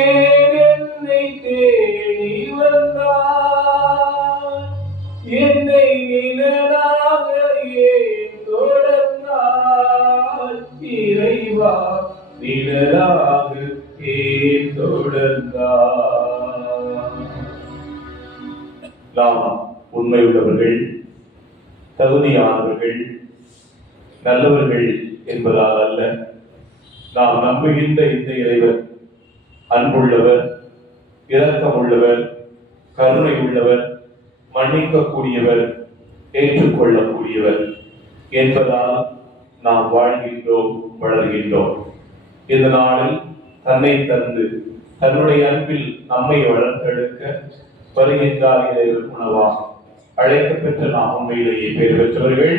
ஏன் என்னை தேடி வந்தார். என்னை நிழலாக ஏன் தொடர்ந்தார். நிழலாக ஏன் தொடர்ந்தார்? நாம் உண்மையுள்ளவர்கள், தகுதியானவர்கள், நல்லவர்கள் என்பதால் அல்ல, நாம் நம்புகின்ற இந்த இறைவர் அன்புள்ளவர், இரக்கமுள்ளவர், கருணை உள்ளவர், மன்னிக்கக்கூடியவர், ஏற்றுக்கொள்ளக்கூடியவர் என்பதால் நாம் வாழ்கின்றோம், வளர்கின்றோம். இந்த நாளில் தன்னை தந்து தன்னுடைய அன்பில் நம்மை வளர்த்தெடுக்க வருகின்றார் இறைவர் உணவா. அழைக்க பெற்ற நாம் உண்மையிலேயே பெயர் பெற்றவர்கள்.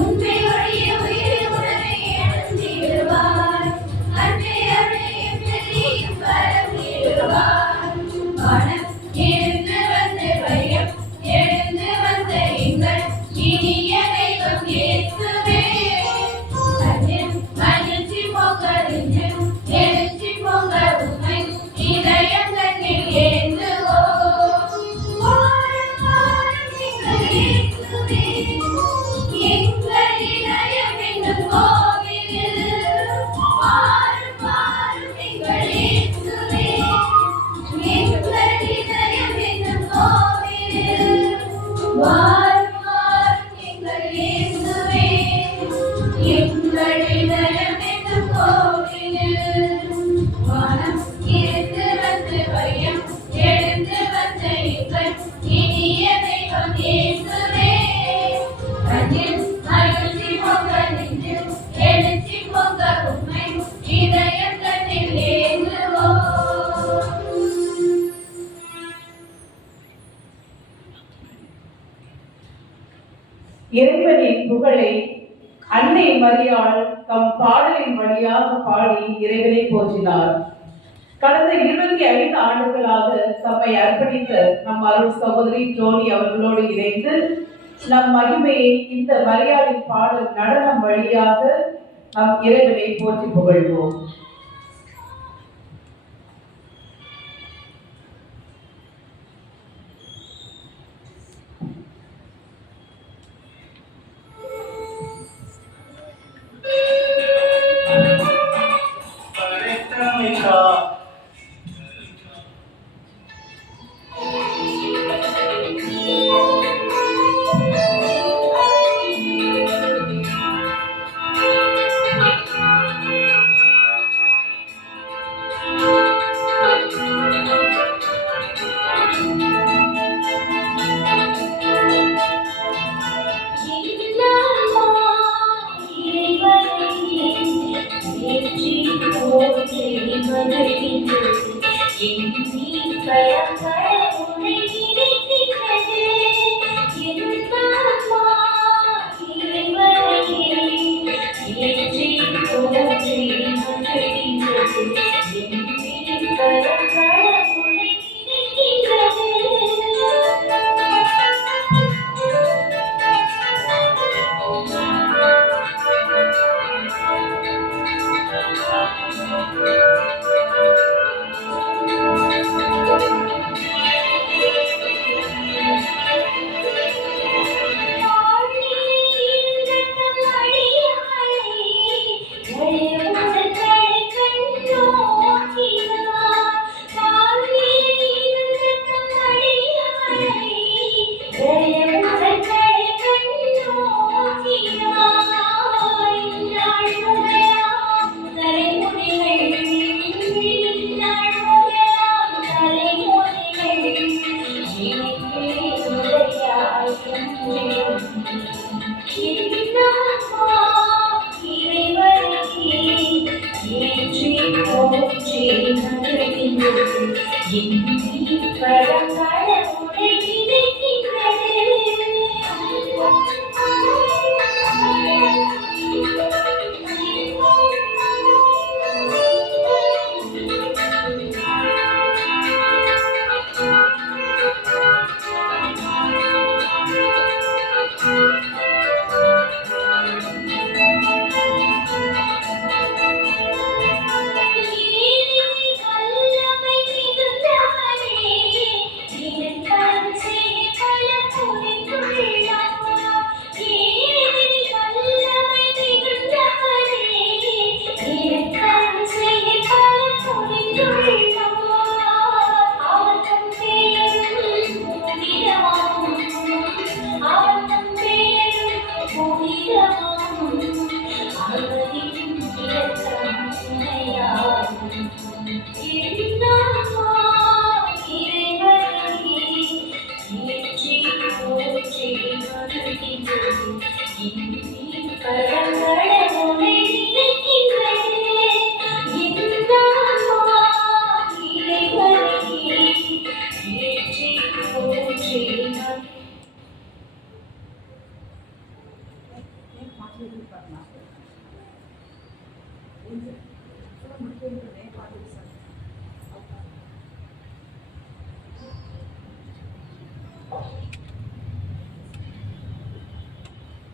உன்னை வழிய உயிரை உணவை எழுந்திடுவார். அன்பே அருளே அன்னை மரியாள் தம் பாடலின் வழியாக பாடி இறைவனை போற்றினார். கடந்த 25 ஆண்டுகளாக தம்மை அர்ப்பணித்த நம் அருள் சகோதரி டோனி அவர்களோடு இணைந்து நம் மகிமையை இந்த மரியாளின் பாடல் நடனம் வழியாக நம் இறைவனை போற்றி புகழ்வோம்.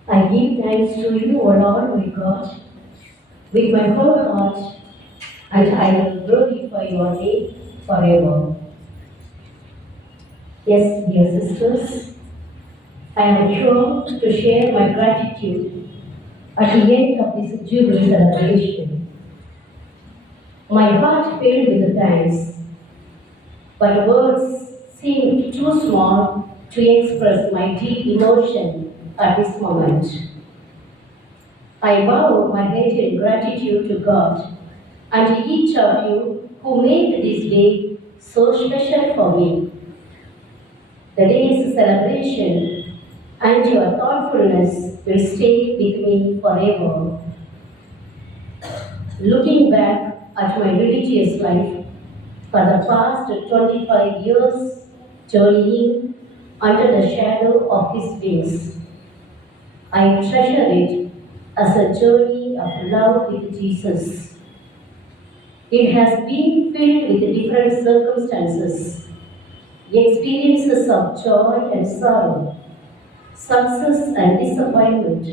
I give thanks to you, O Lord my God, with my whole heart, and I will glorify your name forever. Yes, dear sisters, I am sure to share my gratitude at the end of this Jubilee celebration. My heart filled with thanks, but words seem too small to express my deep emotion at this moment. I bow my head in gratitude to God and to each of you who made this day so special for me. The day's celebration and your thoughtfulness will stay with me forever. Looking back at my religious life for the past 25 years, journeying under the shadow of His wings, I treasure it as a journey of love with Jesus. It has been filled with different circumstances, experiences of joy and sorrow, success and disappointment,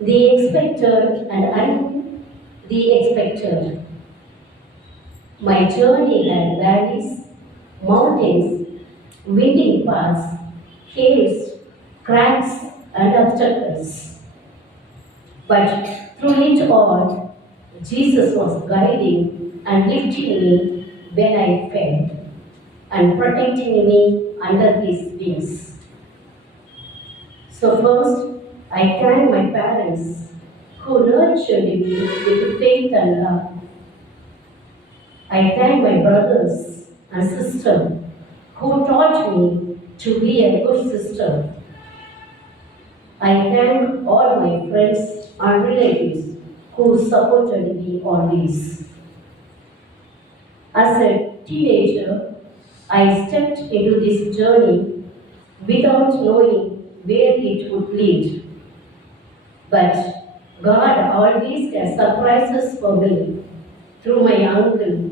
the expected and the expected. My journey had valleys, mountains, winding paths, caves, cracks, and obstacles. But through it all, Jesus was guiding and lifting me when I fell and protecting me under his wings. So first, I thank my parents who nurtured me with faith and love. I thank my brothers and sisters who taught me to be a good sister. I thank all my friends and relatives who supported me always. As a teenager, I stepped into this journey without knowing where it would lead. But God always has surprises for me through my uncle,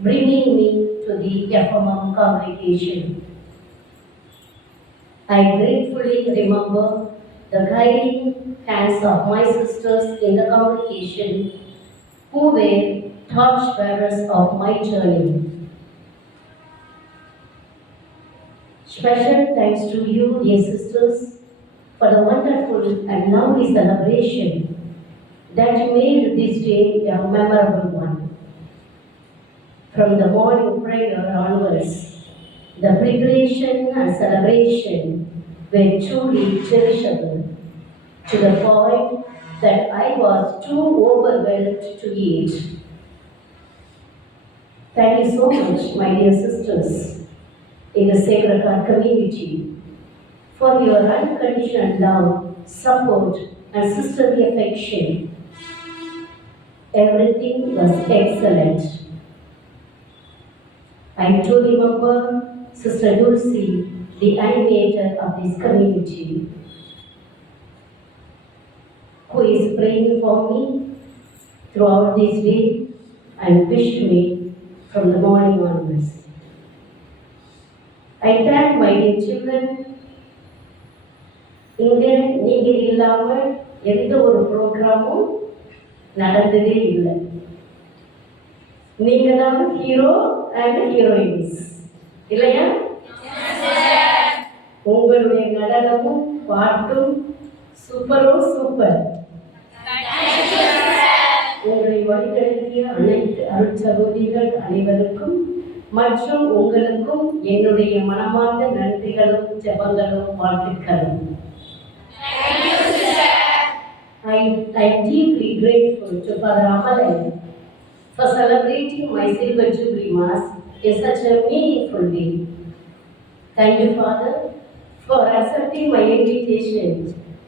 bringing me to the FMM congregation. I gratefully remember the guiding hands of my sisters in the congregation who were torchbearers of my journey. Special thanks to you, dear sisters, for the wonderful and lovely celebration that made this day a memorable one. From the morning prayer onwards, the preparation and celebration were truly cherishable, to the point that I was too overwhelmed to eat. Thank you so much, my dear sisters, in the Sacred Heart community, for your unconditional love, support, and sisterly affection. Everything was excellent. I do remember Sister Dulcie, the animator of this community, who is praying for me throughout this day and wished me from the morning onwards. I thank my dear children. இங்கே நீங்கள் இல்லாமல் எந்த ஒரு ப்ரோக்ராமும் நடந்ததே இல்லை. நீங்க தான் hero and heroines இல்லையா? உங்களுடைய நடனமும் பாட்டும் சூப்பரோ சூப்பர். உங்களை வழிநடத்திய அனைத்து அருட்சகோதரிகள் அனைவருக்கும் மற்றும் உங்களுக்கும் என்னுடைய மனமார்ந்த நன்றிகளும் ஜெபங்களும் வாழ்த்துக்களும். I am deeply grateful to Father Amalai for celebrating my Silver Jubilee Mass in such a meaningful way. Thank you, Father, for accepting my invitation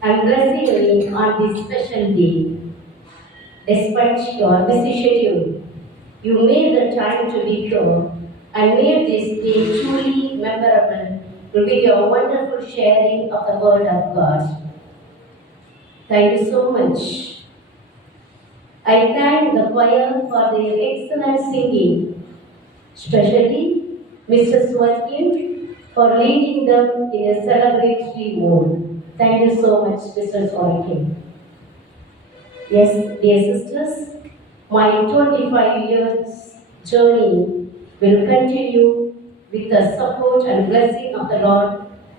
and blessing me on this special day. Despite your busy schedule, you made the time to be here and made this day truly memorable with your wonderful sharing of the Word of God. Thank you so much. I thank the choir for their excellent singing, especially Mr. Swatkin for leading them in a celebratory mode. Thank you so much, Mr. Swatkin. Yes, dear sisters, my 25 years journey will continue with the support and blessing of the Lord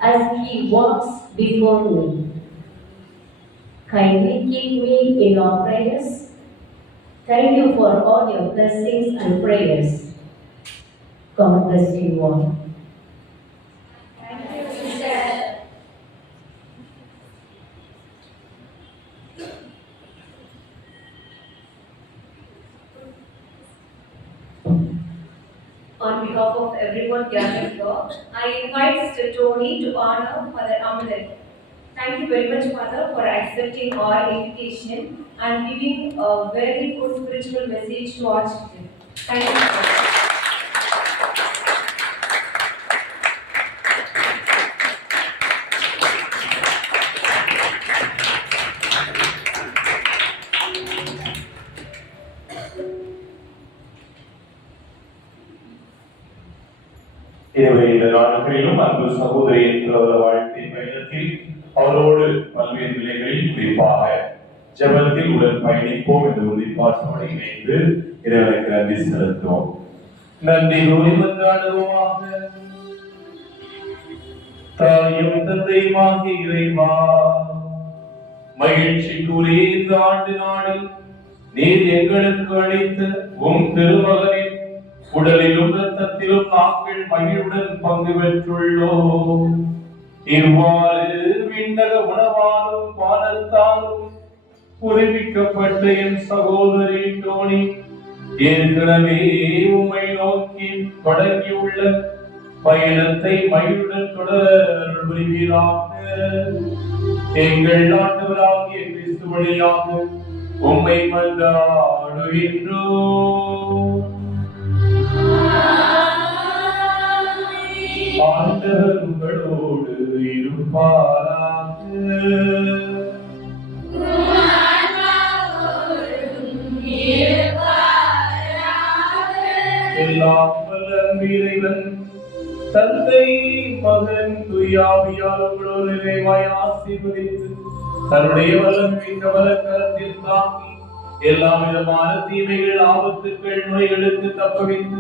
as He walks before me. Kindly keep me in your prayers. Thank you for all your blessings and prayers. God bless you all. On behalf of everyone gathered here, I invite Sister Tony to honor Father Amalai. Thank you very much, Father, for accepting our invitation and giving a very good spiritual message to our children. Thank you, Father. எனவே இந்த நாட்களிலும் அன்பு சகோதரி என்ற ஒரு வாழ்க்கை பயணத்தில் அவரோடு பல்வேறு நிலைகளில் குறிப்பாக ஜெபத்தில் உடன் பயணிப்போம் என்ற உறுதிப்பாட்டோடு இணைந்து இறைவனுக்கு நன்றி செலுத்துவோம். நன்றி கூறி மன்றாடுவோமாக. தாயும் தந்தையுமாகிய இறைவா, மகிழ்ச்சிக்குரிய இந்த ஆண்டு நாளில் நீர் எங்களுக்கு அளித்த உம் திருமகனின் உடலிலும் இரத்தத்திலும் நாங்கள் மகிழ்வுடன் பங்கு பெற்றுள்ளோம். இவ்வாறு விண்ணக உணவாலும் பானத்தாலும் புதுப்பிக்கப்பட்ட என் சகோதரி டோனி ஏற்கனவே உம்மை நோக்கி தொடங்கியுள்ள பயணத்தை மகிழ்வுடன் தொடர அருள் புரிவீராக. எங்கள் ஆண்டவராகிய கிறிஸ்து வழியாக உம்மை மன்றாடுகின்றோம். ஆண்டவர் உங்களோடு இருப்பாராக. எல்லாம் வல்ல இறைவன் தந்தை மகன் தூயாவியார் உங்களோடு நிறைவாய் ஆசீர்வதித்து தன்னுடைய வல்லமிக்க வலக்கரத்தில் தாங்கி எல்லா விதமான தீமைகள், ஆபத்துக்கள், நோய்களுக்கு தப்புவித்து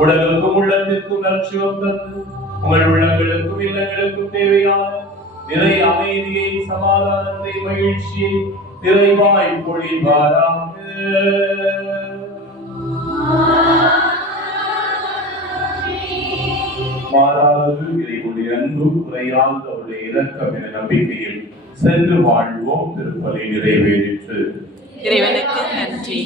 உடலுக்கும் உள்ளத்திற்கும் நற்சுகம் தந்து உங்கள் உள்ளங்களுக்கும் இல்லங்களுக்கும் தேவையான நிறை அமைதியை, சமாதானத்தை, மகிழ்ச்சியை நிறைவாய் பொழிவாராக. மாறாதது இறைவனுடைய அன்பு குறையாத அவருடைய இரக்கம் என நம்பிக்கையில் சென்று வாழ்வோம். திருப்பலி நிறைவேறிற்று. இறைவனுக்கு நன்றி.